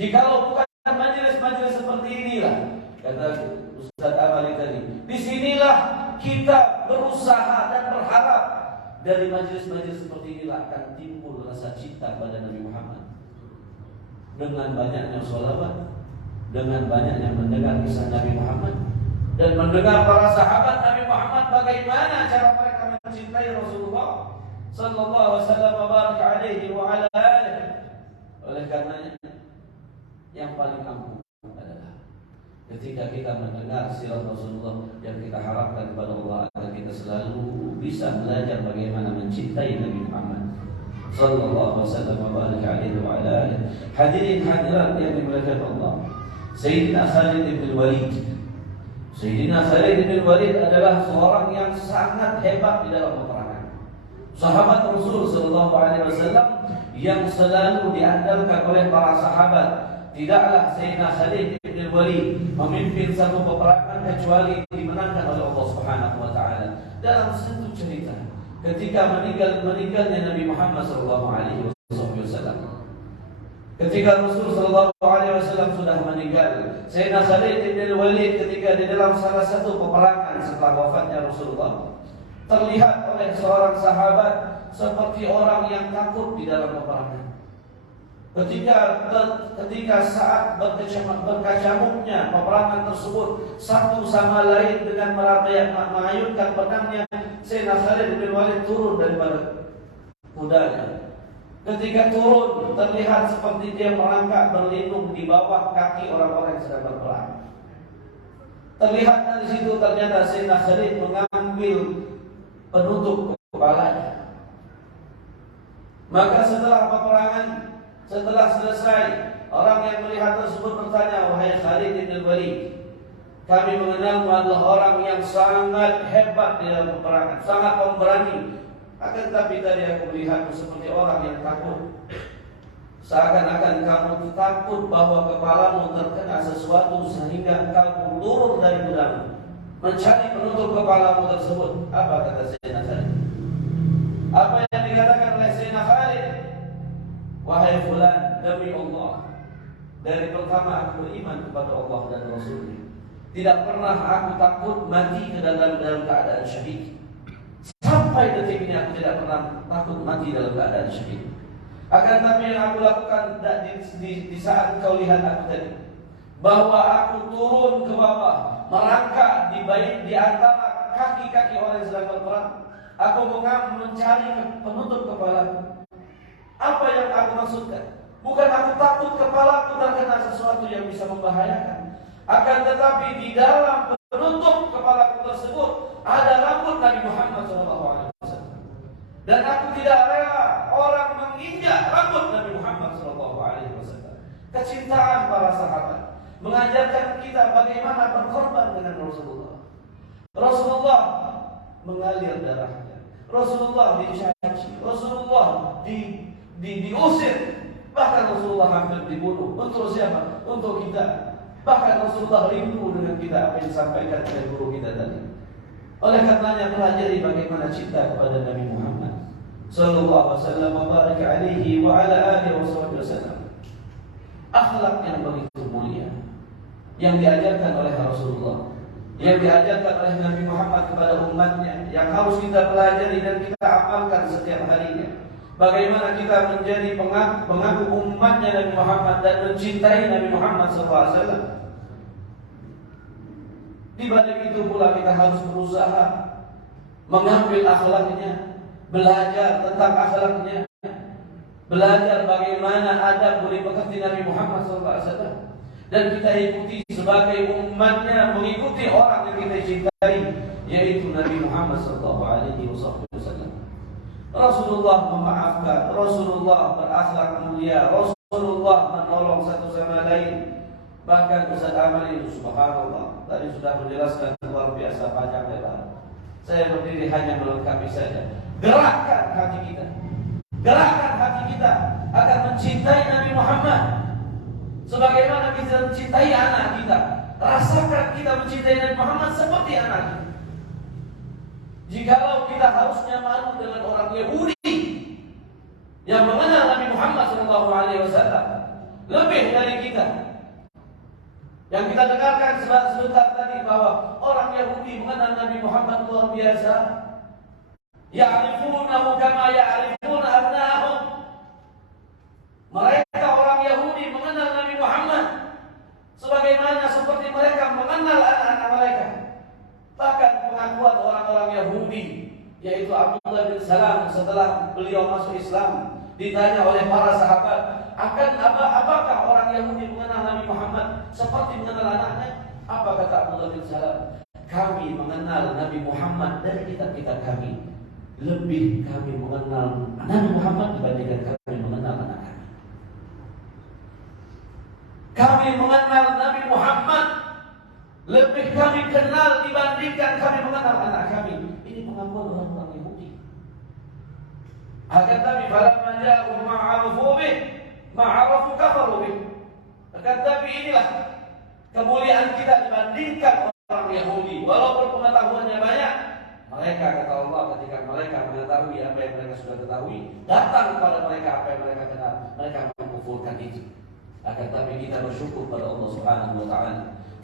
Jikalau bukan majelis-majelis seperti inilah, kata Ustaz Amali tadi, disinilah kita berusaha dan berharap dari majelis-majelis seperti inilah akan timbul rasa cinta pada Nabi Muhammad. Dengan banyaknya sholawat, dengan banyaknya mendengar kisah Nabi Muhammad, dan mendengar para sahabat Nabi Muhammad bagaimana cara mereka mencintai Rasulullah sallallahu alaihi wasallam. Oleh karenanya yang paling ampuh adalah ketika kita mendengar sirah Rasulullah, yang kita harapkan kepada Allah agar kita selalu bisa belajar bagaimana mencintai Nabi Muhammad sallallahu alaihi wasallam. Hadirin hadirat yang dimuliakan Allah, Sayyidina Khalid bin Walid. Sayyidina Khalid bin Walid adalah seorang yang sangat hebat di dalam peperangan. Sahabat Rasul sallallahu alaihi wasallam yang selalu diandalkan oleh para sahabat. Tidaklah Sayyidina Khalid bin Walid memimpin satu peperangan kecuali dimenangkan oleh Allah Subhanahu wa taala. Dalam satu cerita, ketika meninggalnya Nabi Muhammad sallallahu alaihi wasallam. Ketika Rasul sallallahu alaihi wasallam sudah meninggal, Sayyidina Khalid bin Walid ketika di dalam salah satu peperangan setelah wafatnya Rasulullah, terlihat oleh seorang sahabat seperti orang yang takut di dalam peperangan. Ketika saat berkecamuknya peperangan tersebut satu sama lain dengan mengayunkan pedangnya, Sayyidina Khalid bin Walid turun daripada kudanya. Ketika turun, terlihat seperti dia merangkak berlindung di bawah kaki orang-orang yang sedang berperang. Terlihat dari situ ternyata Sayyidina Khalid mengambil penutup kepalanya. Maka setelah peperangan, setelah selesai, orang yang melihat tersebut bertanya, "Wahai Khalid bin Walid, kami mengenalmu adalah orang yang sangat hebat di dalam peperangan, sangat pemberani. Akan tetapi tadi aku melihatmu seperti orang yang takut. Seakan-akan kamu takut bahwa kepalamu terkena sesuatu sehingga engkau turun dari kudamu mencari penutup kepalamu tersebut." Apa kata Sayyidina Khalid? Apa yang dikatakan oleh Sayyidina Khalid? "Wahai fulan, demi Allah, dari pertama aku beriman kepada Allah dan Rasulnya, tidak pernah aku takut mati ke dalam keadaan syahid. Sampai detik ini aku tidak pernah takut mati dalam keadaan syahid. Akan tapi yang aku lakukan di saat kau lihat aku tadi, bahwa aku turun ke bawah, merangkak di antara kaki-kaki orang yang sedang berperang. Aku mencari penutup kepalaku. Apa yang aku maksudkan? Bukan aku takut kepalaku terkena sesuatu yang bisa membahayakan. Akan tetapi di dalam penutup kepalaku tersebut ada rambut Nabi Muhammad SAW. Dan aku tidak rela orang menginjak rambut Nabi Muhammad SAW. Kecintaan para sahabat mengajarkan kita bagaimana berkorban dengan Rasulullah. Rasulullah mengalir darahnya, Rasulullah dicaci, Rasulullah diusir, bahkan Rasulullah hampir dibunuh. Untuk siapa? Untuk kita. Bahkan Rasulullah rindu dengan kita apa yang disampaikan oleh guru kita tadi. Oleh karenanya pelajari bagaimana cinta kepada Nabi Muhammad sallallahu alaihi wa ala alihi wasallam. Akhlak yang begitu mulia yang diajarkan oleh Rasulullah, yang diajarkan oleh Nabi Muhammad kepada umatnya, yang harus kita pelajari dan kita amalkan setiap harinya. Bagaimana kita menjadi pengaku umatnya Nabi Muhammad dan mencintai Nabi Muhammad SAW. Di balik itu pula kita harus berusaha mengambil akhlaknya, belajar tentang akhlaknya, belajar bagaimana adab budi pekerti Nabi Muhammad SAW, dan kita ikuti sebagai umatnya, mengikuti orang yang kita cintai, yaitu Nabi Muhammad SAW. Rasulullah memaafkan, Rasulullah berakhlak mulia, Rasulullah menolong satu sama lain. Bahkan Ustaz Amal itu subhanallah tadi sudah menjelaskan luar biasa panjang lebar. Saya berdiri hanya melengkapi saja. Gerakkan hati kita, gerakkan hati kita agar mencintai Nabi Muhammad sebagaimana kita mencintai anak kita. Rasakan kita mencintai Nabi Muhammad seperti anak kita. Jikalau kita harusnya malu dengan orang Yahudi yang mengenal Nabi Muhammad SAW lebih dari kita, yang kita dengarkan sebentar tadi bahwa orang Yahudi mengenal Nabi Muhammad luar biasa, Ya'rifunahu kama ya'rifuna abna'ahum. Mereka orang Yahudi mengenal Nabi Muhammad sebagaimana seperti mereka mengenal anak-anak mereka. Bahkan pengakuan orang-orang Yahudi, yaitu Abdullah bin Salam setelah beliau masuk Islam, ditanya oleh para sahabat, apakah orang Yahudi mengenal Nabi Muhammad seperti mengenal anaknya? Apa kata Abdullah bin Salam? Kami mengenal Nabi Muhammad dari kitab-kitab kami. Lebih kami mengenal Nabi Muhammad dibandingkan kami mengenal anak kami. Kami mengenal Nabi Muhammad lebih kami kenal dibandingkan kami mengenal anak kami. Ini pengakuan orang-orang Yahudi. Akan tapi falamma ja'ahum ma'arufu bih ma'arafu kafaru bih. Akan tapi inilah kemuliaan kita dibandingkan orang Yahudi. Walaupun pengetahuannya banyak, mereka kata Allah ketika mereka mengetahui apa yang mereka sudah ketahui, datang kepada mereka apa yang mereka kenal, mereka mengkufurkan itu. Akan tapi kita bersyukur pada Allah Subhanahu wa taala.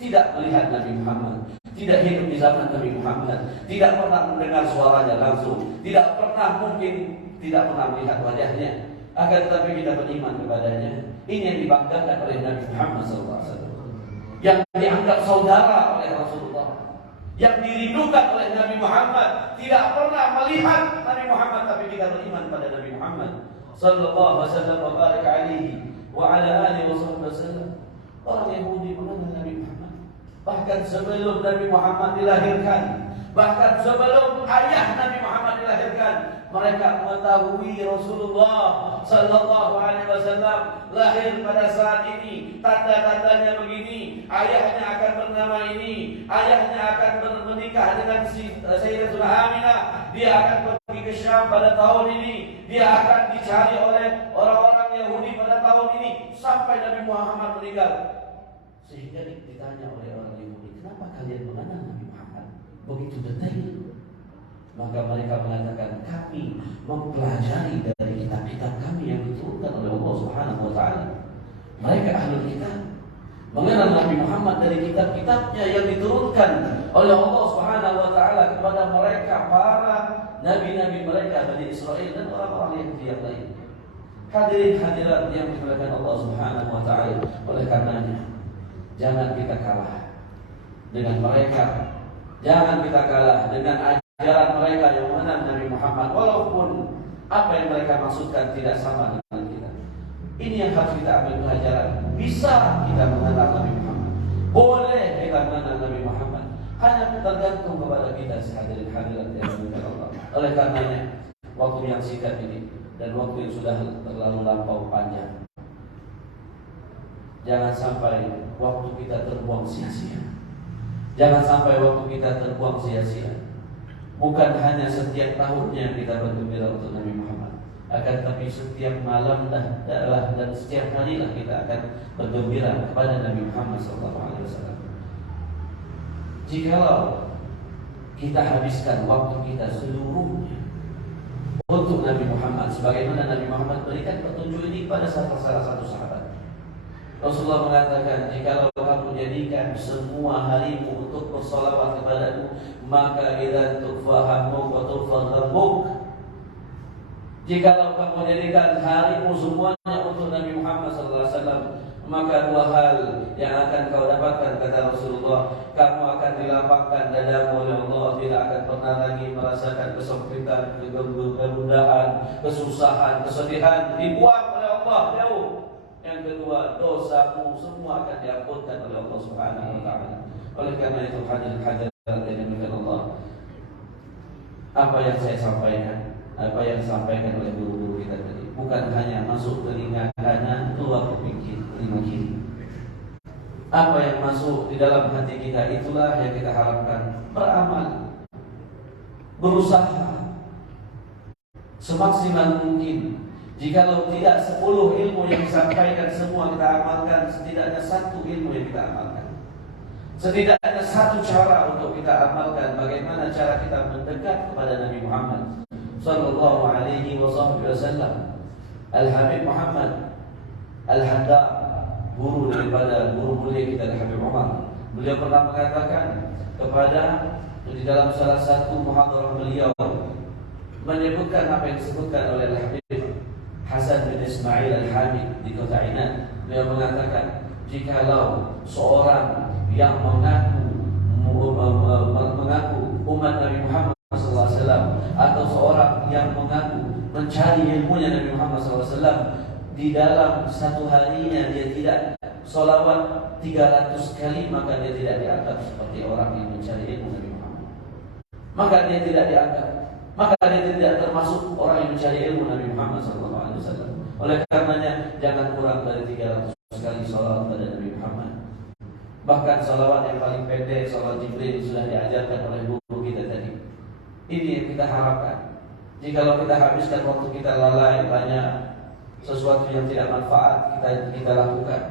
Tidak melihat Nabi Muhammad, tidak hidup di zaman Nabi Muhammad, tidak pernah mendengar suaranya langsung, tidak pernah melihat wajahnya. Akan tetapi kita beriman kepadanya. Ini yang dibanggakan oleh Nabi Muhammad SAW, yang dianggap saudara oleh Rasulullah, yang dirindukan oleh Nabi Muhammad. Tidak pernah melihat Nabi Muhammad, tapi kita beriman pada Nabi Muhammad sallallahu alaihi wasallam wa barik alaihi wa ala alihi wasallam. Orang Yahudi mengenal Nabi Muhammad bahkan sebelum Nabi Muhammad dilahirkan, bahkan sebelum ayah Nabi Muhammad dilahirkan, mereka mengetahui Rasulullah sallallahu alaihi wasallam lahir pada saat ini, tanda-tandanya begini, ayahnya akan bernama ini, ayahnya akan menikah dengan Sayyidatuna Aminah, dia akan pergi ke Syam pada tahun ini, dia akan dicari oleh orang-orang Yahudi pada tahun ini sampai Nabi Muhammad meninggal. Sehingga ditanya oleh orang Yahudi, kenapa kalian mengenal Nabi Muhammad begitu detail? Maka mereka mengatakan, kami mempelajari dari kitab-kitab kami yang diturunkan oleh Allah Subhanahu wa taala. Mereka ahlul kitab mengenal Nabi Muhammad dari kitab-kitabnya yang diturunkan oleh Allah Subhanahu wa taala kepada mereka, para nabi-nabi mereka, Bani Israel dan orang-orang Yahudi yang lain. Hadirin hadirat yang dimuliakan Allah Subhanahu wa taala, oleh karenanya jangan kita kalah dengan mereka. Jangan kita kalah dengan ajaran mereka yang mengenal Nabi Muhammad, walaupun apa yang mereka maksudkan tidak sama dengan kita. Ini yang harus kita ambil pelajaran. Bisa kita mengenal Nabi Muhammad, boleh kita mengenal Nabi Muhammad, hanya tergantung kepada kita sehadirin hadirat yang dimuliakan Allah. Oleh karenanya waktu yang singkat ini dan waktu yang sudah terlalu lampau panjang, jangan sampai waktu kita terbuang sia-sia. Jangan sampai waktu kita terbuang sia-sia. Bukan hanya setiap tahunnya kita bergembira untuk Nabi Muhammad, akan tapi setiap malam dan setiap harilah kita akan bergembira kepada Nabi Muhammad SAW. Jikalau kita habiskan waktu kita seluruhnya untuk Nabi Muhammad, sebagaimana Nabi Muhammad berikan petunjuk ini pada salah satu sahabat. Rasulullah mengatakan, jikalau kamu jadikan semua harimu untuk bersolawat kepadamu, maka idzan tukfahamuk wa tukfadhamuk. Jikalau kamu jadikan harimu semuanya untuk Nabi Muhammad SAW, maka dua hal yang akan kau dapatkan, kata Rasulullah. Kamu akan dilapangkan dadamu oleh Allah, tidak akan pernah lagi merasakan kesempitan, kegundahan, kesusahan, kesedihan, dibuang oleh Allah jauh. Yang kedua, dosamu semua akan diampunkan oleh Allah Subhanahu wa taala. Oleh karena itu, hadirin hadirat yang dimuliakan Allah, apa yang saya sampaikan, apa yang disampaikan oleh guru-guru kita tadi, bukan hanya masuk telinga kanan, keluar ke telinga kiri. Apa yang masuk di dalam hati kita, itulah yang kita harapkan. Beramal, berusaha semaksimal mungkin. Jikalau tidak 10 ilmu yang disampaikan semua kita amalkan, setidaknya 1 ilmu yang kita amalkan. Setidaknya 1 cara untuk kita amalkan, bagaimana cara kita mendekat kepada Nabi Muhammad sallallahu alaihi wasallam. Al-Habib Muhammad Al-Hadda, guru daripada guru mulia kita Al-Habib Umar, beliau pernah mengatakan kepada di dalam salah satu muhadarah beliau, menyebutkan apa yang disebutkan oleh Habib Hasan bin Ismail Al-Hamid di kota Inan. Beliau mengatakan, jikalau seorang yang mengaku umat Nabi Muhammad SAW atau seorang yang mengaku mencari ilmunya Nabi Muhammad SAW, di dalam satu harinya dia tidak sholawat 300 kali, maka dia tidak dianggap seperti orang yang mencari ilmu Nabi Muhammad. Maka dia tidak dianggap, maka dia tidak termasuk orang yang mencari ilmu Nabi Muhammad SAW. Oleh karenanya jangan kurang dari 300 kali sholawat pada Nabi Muhammad. Bahkan sholawat yang paling pendek, sholawat Jibril, sudah diajarkan oleh guru kita tadi. Ini yang kita harapkan. Jikalau kita habiskan waktu kita lalai banyak sesuatu yang tidak manfaat kita lakukan.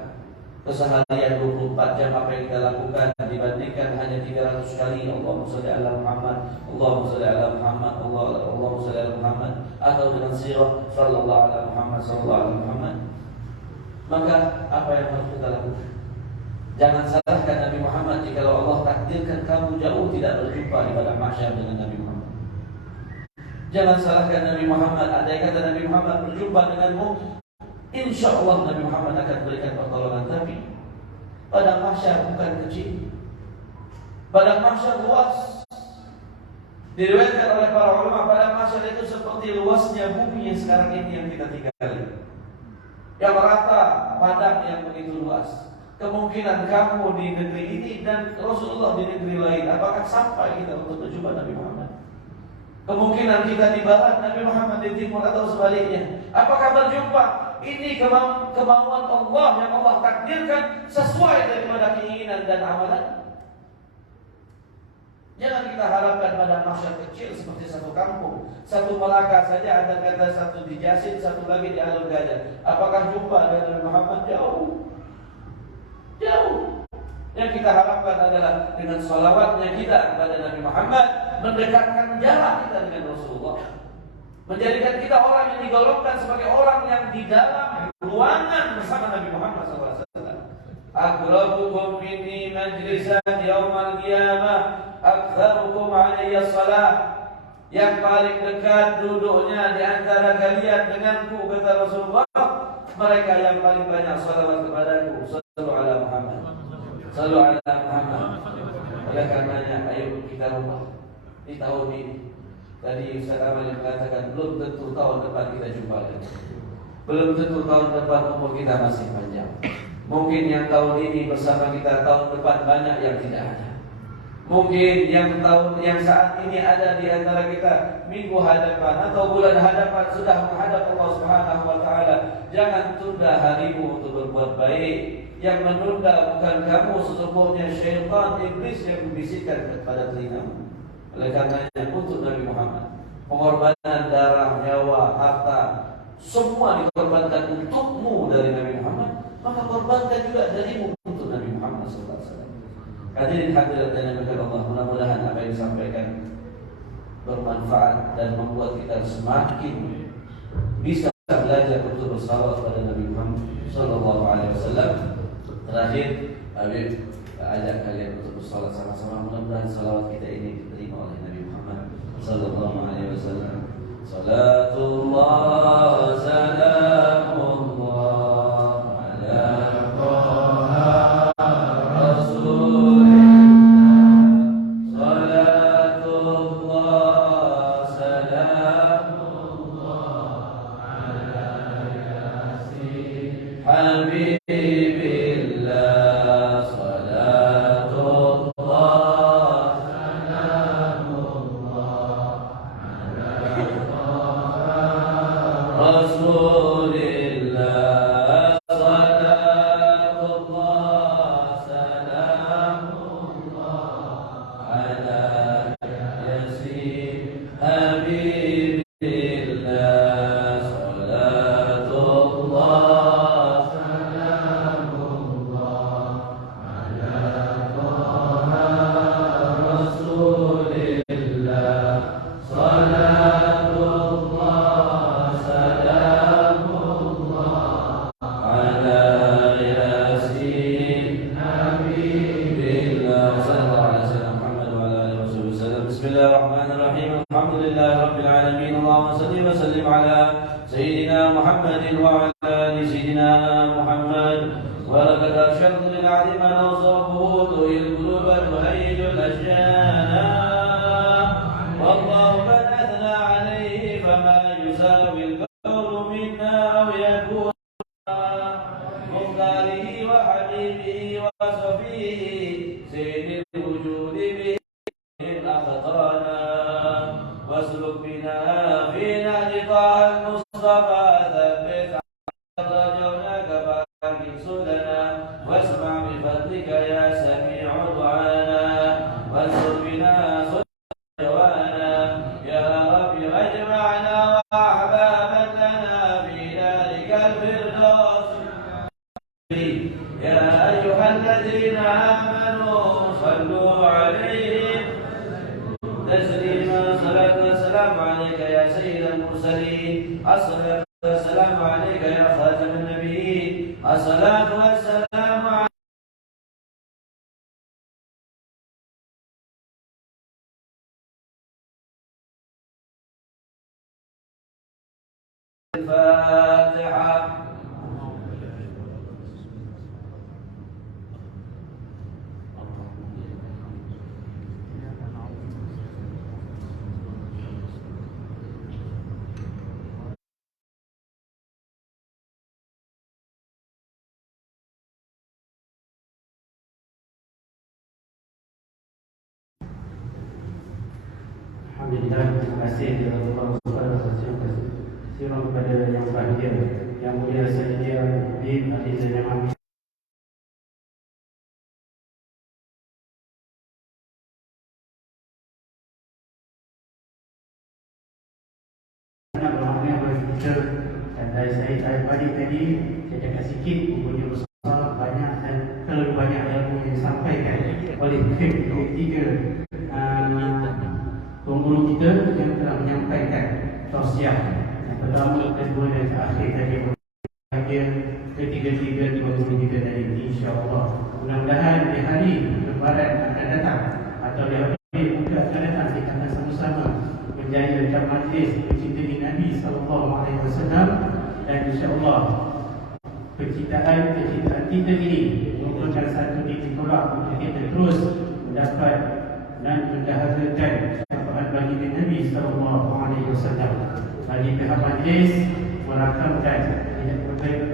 Keseharian 24 jam apa yang kita lakukan dibandingkan hanya 300 kali Allahumma shalli ala Muhammad, Allahumma shalli ala Muhammad, Allahumma shalli ala Muhammad, atau dengan sirah sallallahu ala Muhammad, sallallahu ala Muhammad. Maka apa yang harus kita lakukan? Jangan salahkan Nabi Muhammad jikalau Allah takdirkan kamu jauh tidak berjumpa di padang mahsyar dengan Nabi Muhammad. Jangan salahkan Nabi Muhammad. Andai kata Nabi Muhammad berjumpa denganmu, insya Allah Nabi Muhammad akan berikan pertolongan. Tapi padang mahsyar bukan kecil, padang mahsyar luas. Diriwayatkan oleh para ulama, padang mahsyar itu seperti luasnya bumi yang sekarang ini yang kita tinggali, yang rata padang yang begitu luas. Kemungkinan kamu di negeri ini dan Rasulullah di negeri lain, apakah sampai kita untuk berjumpa Nabi Muhammad? Kemungkinan kita di barat, Nabi Muhammad di timur, atau sebaliknya. Apakah berjumpa? Ini kemauan Allah yang Allah takdirkan sesuai daripada keinginan dan amalan. Jangan kita harapkan pada mahsyar kecil seperti satu kampung, satu Melaka saja ada kata satu di Jasin, satu lagi di Alur Gajah. Apakah jumpa dengan Nabi Muhammad? Jauh. Yang kita harapkan adalah dengan sholawatnya kita kepada Nabi Muhammad, mendekatkan jarak kita dengan Rasulullah, menjadikan kita orang yang digolongkan sebagai orang yang di dalam ruangan bersama Nabi Muhammad SAW. Aqrabukum minni majlisan yaumal qiyamah aktsarukum alayya shalah. Yang paling dekat duduknya di antara kalian denganku, kata Rasulullah, mereka yang paling banyak salawat kepadaku. Sallu ala Muhammad, sallu ala Muhammad. Oleh karenanya ayo kita rubah di tahun ini. Tadi Ustaz Amal yang mengatakan belum tentu tahun depan kita jumpa lagi, belum tentu tahun depan umur kita masih panjang. Mungkin yang tahun ini bersama kita, tahun depan banyak yang tidak ada. Mungkin yang saat ini ada di antara kita minggu hadapan atau bulan hadapan sudah menghadap Allah Subhanahu wa taala. Jangan tunda harimu untuk berbuat baik. Yang menunda bukan kamu, sesungguhnya syaitan iblis yang membisikkan kepada telingamu. Oleh karenanya untuk Nabi Muhammad, pengorbanan darah, nyawa, harta, semua dikorbankan untukmu dari Nabi Muhammad, maka korbankan juga darimu untuk Nabi Muhammad SAW. Hadirin hadirat dan dimuliakan Allah, mudah-mudahan apa yang disampaikan bermanfaat dan membuat kita semakin bisa belajar untuk bersalawat pada Nabi Muhammad sallallahu alaihi wasallam. Terakhir, Habib ajak kalian untuk bersalawat sama-sama. Mudah-mudahan salawat kita ini diterima oleh Nabi Muhammad sallallahu alaihi wasallam. Salatullah salamullah ala Rasul محمد وعلى آل سيدنا محمد ولقد أرشدت للعهد من أوصافه تهي القلوب تهيج الأشجان والله قد أثنى عليه فما يساوي القول منا أو يكون مختاره وحبيبه وصفيه سيد الوجود به إن أخطأنا واسلك بنا في نهج طه المصطفى ثبت رجوناك فاكن سدنا واسمع بفضلك يا سميع دعانا وانصر بنا جوانا يا رب اجمعنا واحبابا لنا في ذلك الفردوس يا ايها الذين امنوا صلوا عليه تسليما صلاة والسلام عليك يا سيد المرسلين الصلاة والسلام عليك يا خاتم النبيين الصلاة والسلام عليك الفاتحة. Alhamdulillah, terima kasih kepada Allah Subhanahu kepada yang bahagia, yang mulia Sayyidina Habib Ali Zainal Abidin. Bermakna bagi kita, dan dari saya balik tadi, saya cakap sikit, bukunya besar, banyak dan terlalu banyak ilmu yang disampaikan oleh ketiga guru kita yang telah menyampaikan tausiah yang pertama, kedua dan terakhir tadi bahagia ketiga-tiga guru kita tadi, insya-Allah. Mudah-mudahan di hari Lebaran akan datang atau di hari muda akan datang, kita akan sama-sama menjayakan majlis mencintai Nabi SAW, dan insya-Allah kecintaan kita ini merupakan satu titik tolak untuk kita terus mendapat dan mendahagakan bagi Nabi SAW. Bagi pihak majlis merakamkan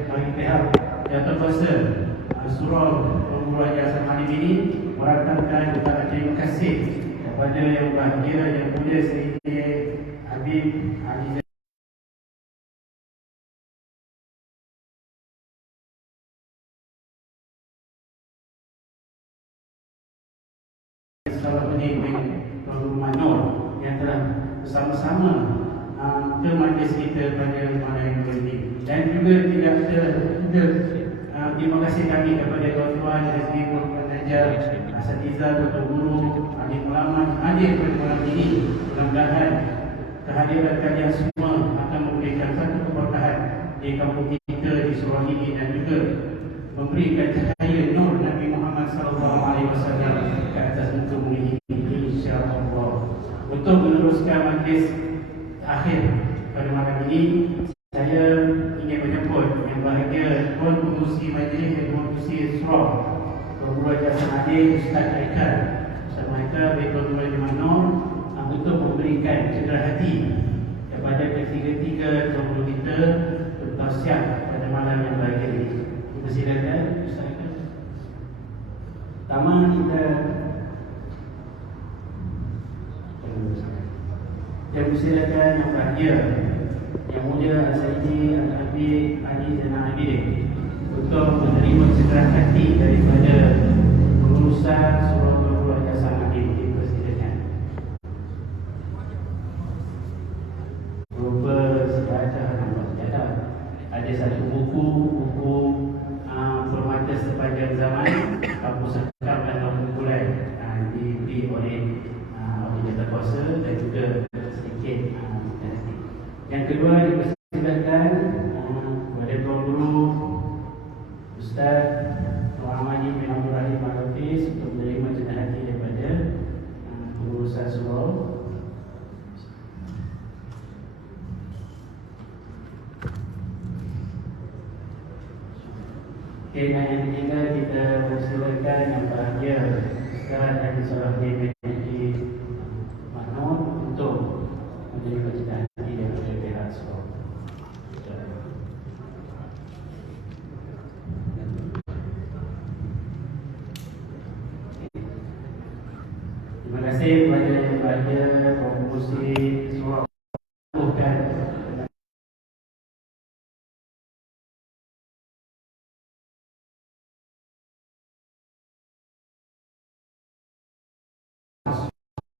bagi pihak yang terkuasa surau pemburuan jasa malam ini merakamkan ucapan terima kasih kepada yang bahagia yang mulia Sayyidi Habib Ali Salahuddin bin Manur yang telah bersama-sama ke majlis kita pada malam ini, dan juga terima kasih kami kepada tuan-tuan SB Pengajar, asatidzah, tuan guru, ahli ulama yang hadir pada malam ini. Mudah-mudahan kehadiran kalian semua akan memberikan satu keberkahan di kampung kita di surau ini, dan juga memberikan cahaya nur Nabi Muhammad SAW ke atas muka bumi ini, insya-Allah. Untuk meneruskan majlis akhir pada malam ini, saya ingin menyebut yang bahagia Tuan Pengurusi Majlis dan Tuan Pengurusi Surau Pemburuan Jasa Hadir Ustaz Haikal bin Tuan Manur untuk memberikan cedera hati kepada ketiga-tiga guru kita bertausiah pada malam yang bahagia ini. Persilakan Ustaz Haikal. Pertama kita persilakan yang bahagia yang mulia Sayyidi Al-Habib Ali Zainal Abidin untuk menerima cedera hati daripada pengurusan surau pemburuan jasa hadir. Dipersilakan. Berupa sejadah ada satu buku permata sepanjang zaman, kampus sekam dan kumpulan diberi oleh jasa kuasa, dan juga sedikit yang kedua dipersilakan kepada tuan guru Ustaz Muhammad bin Abdul Rahim Oke, nah yang ketiga kita persilakan yang bahagia Ustaz Haji Salahuddin Haji Mahmud untuk menjadi bacaan hati daripada pihak sekolah. Terima kasih kepada yang bahagia Komisi Surau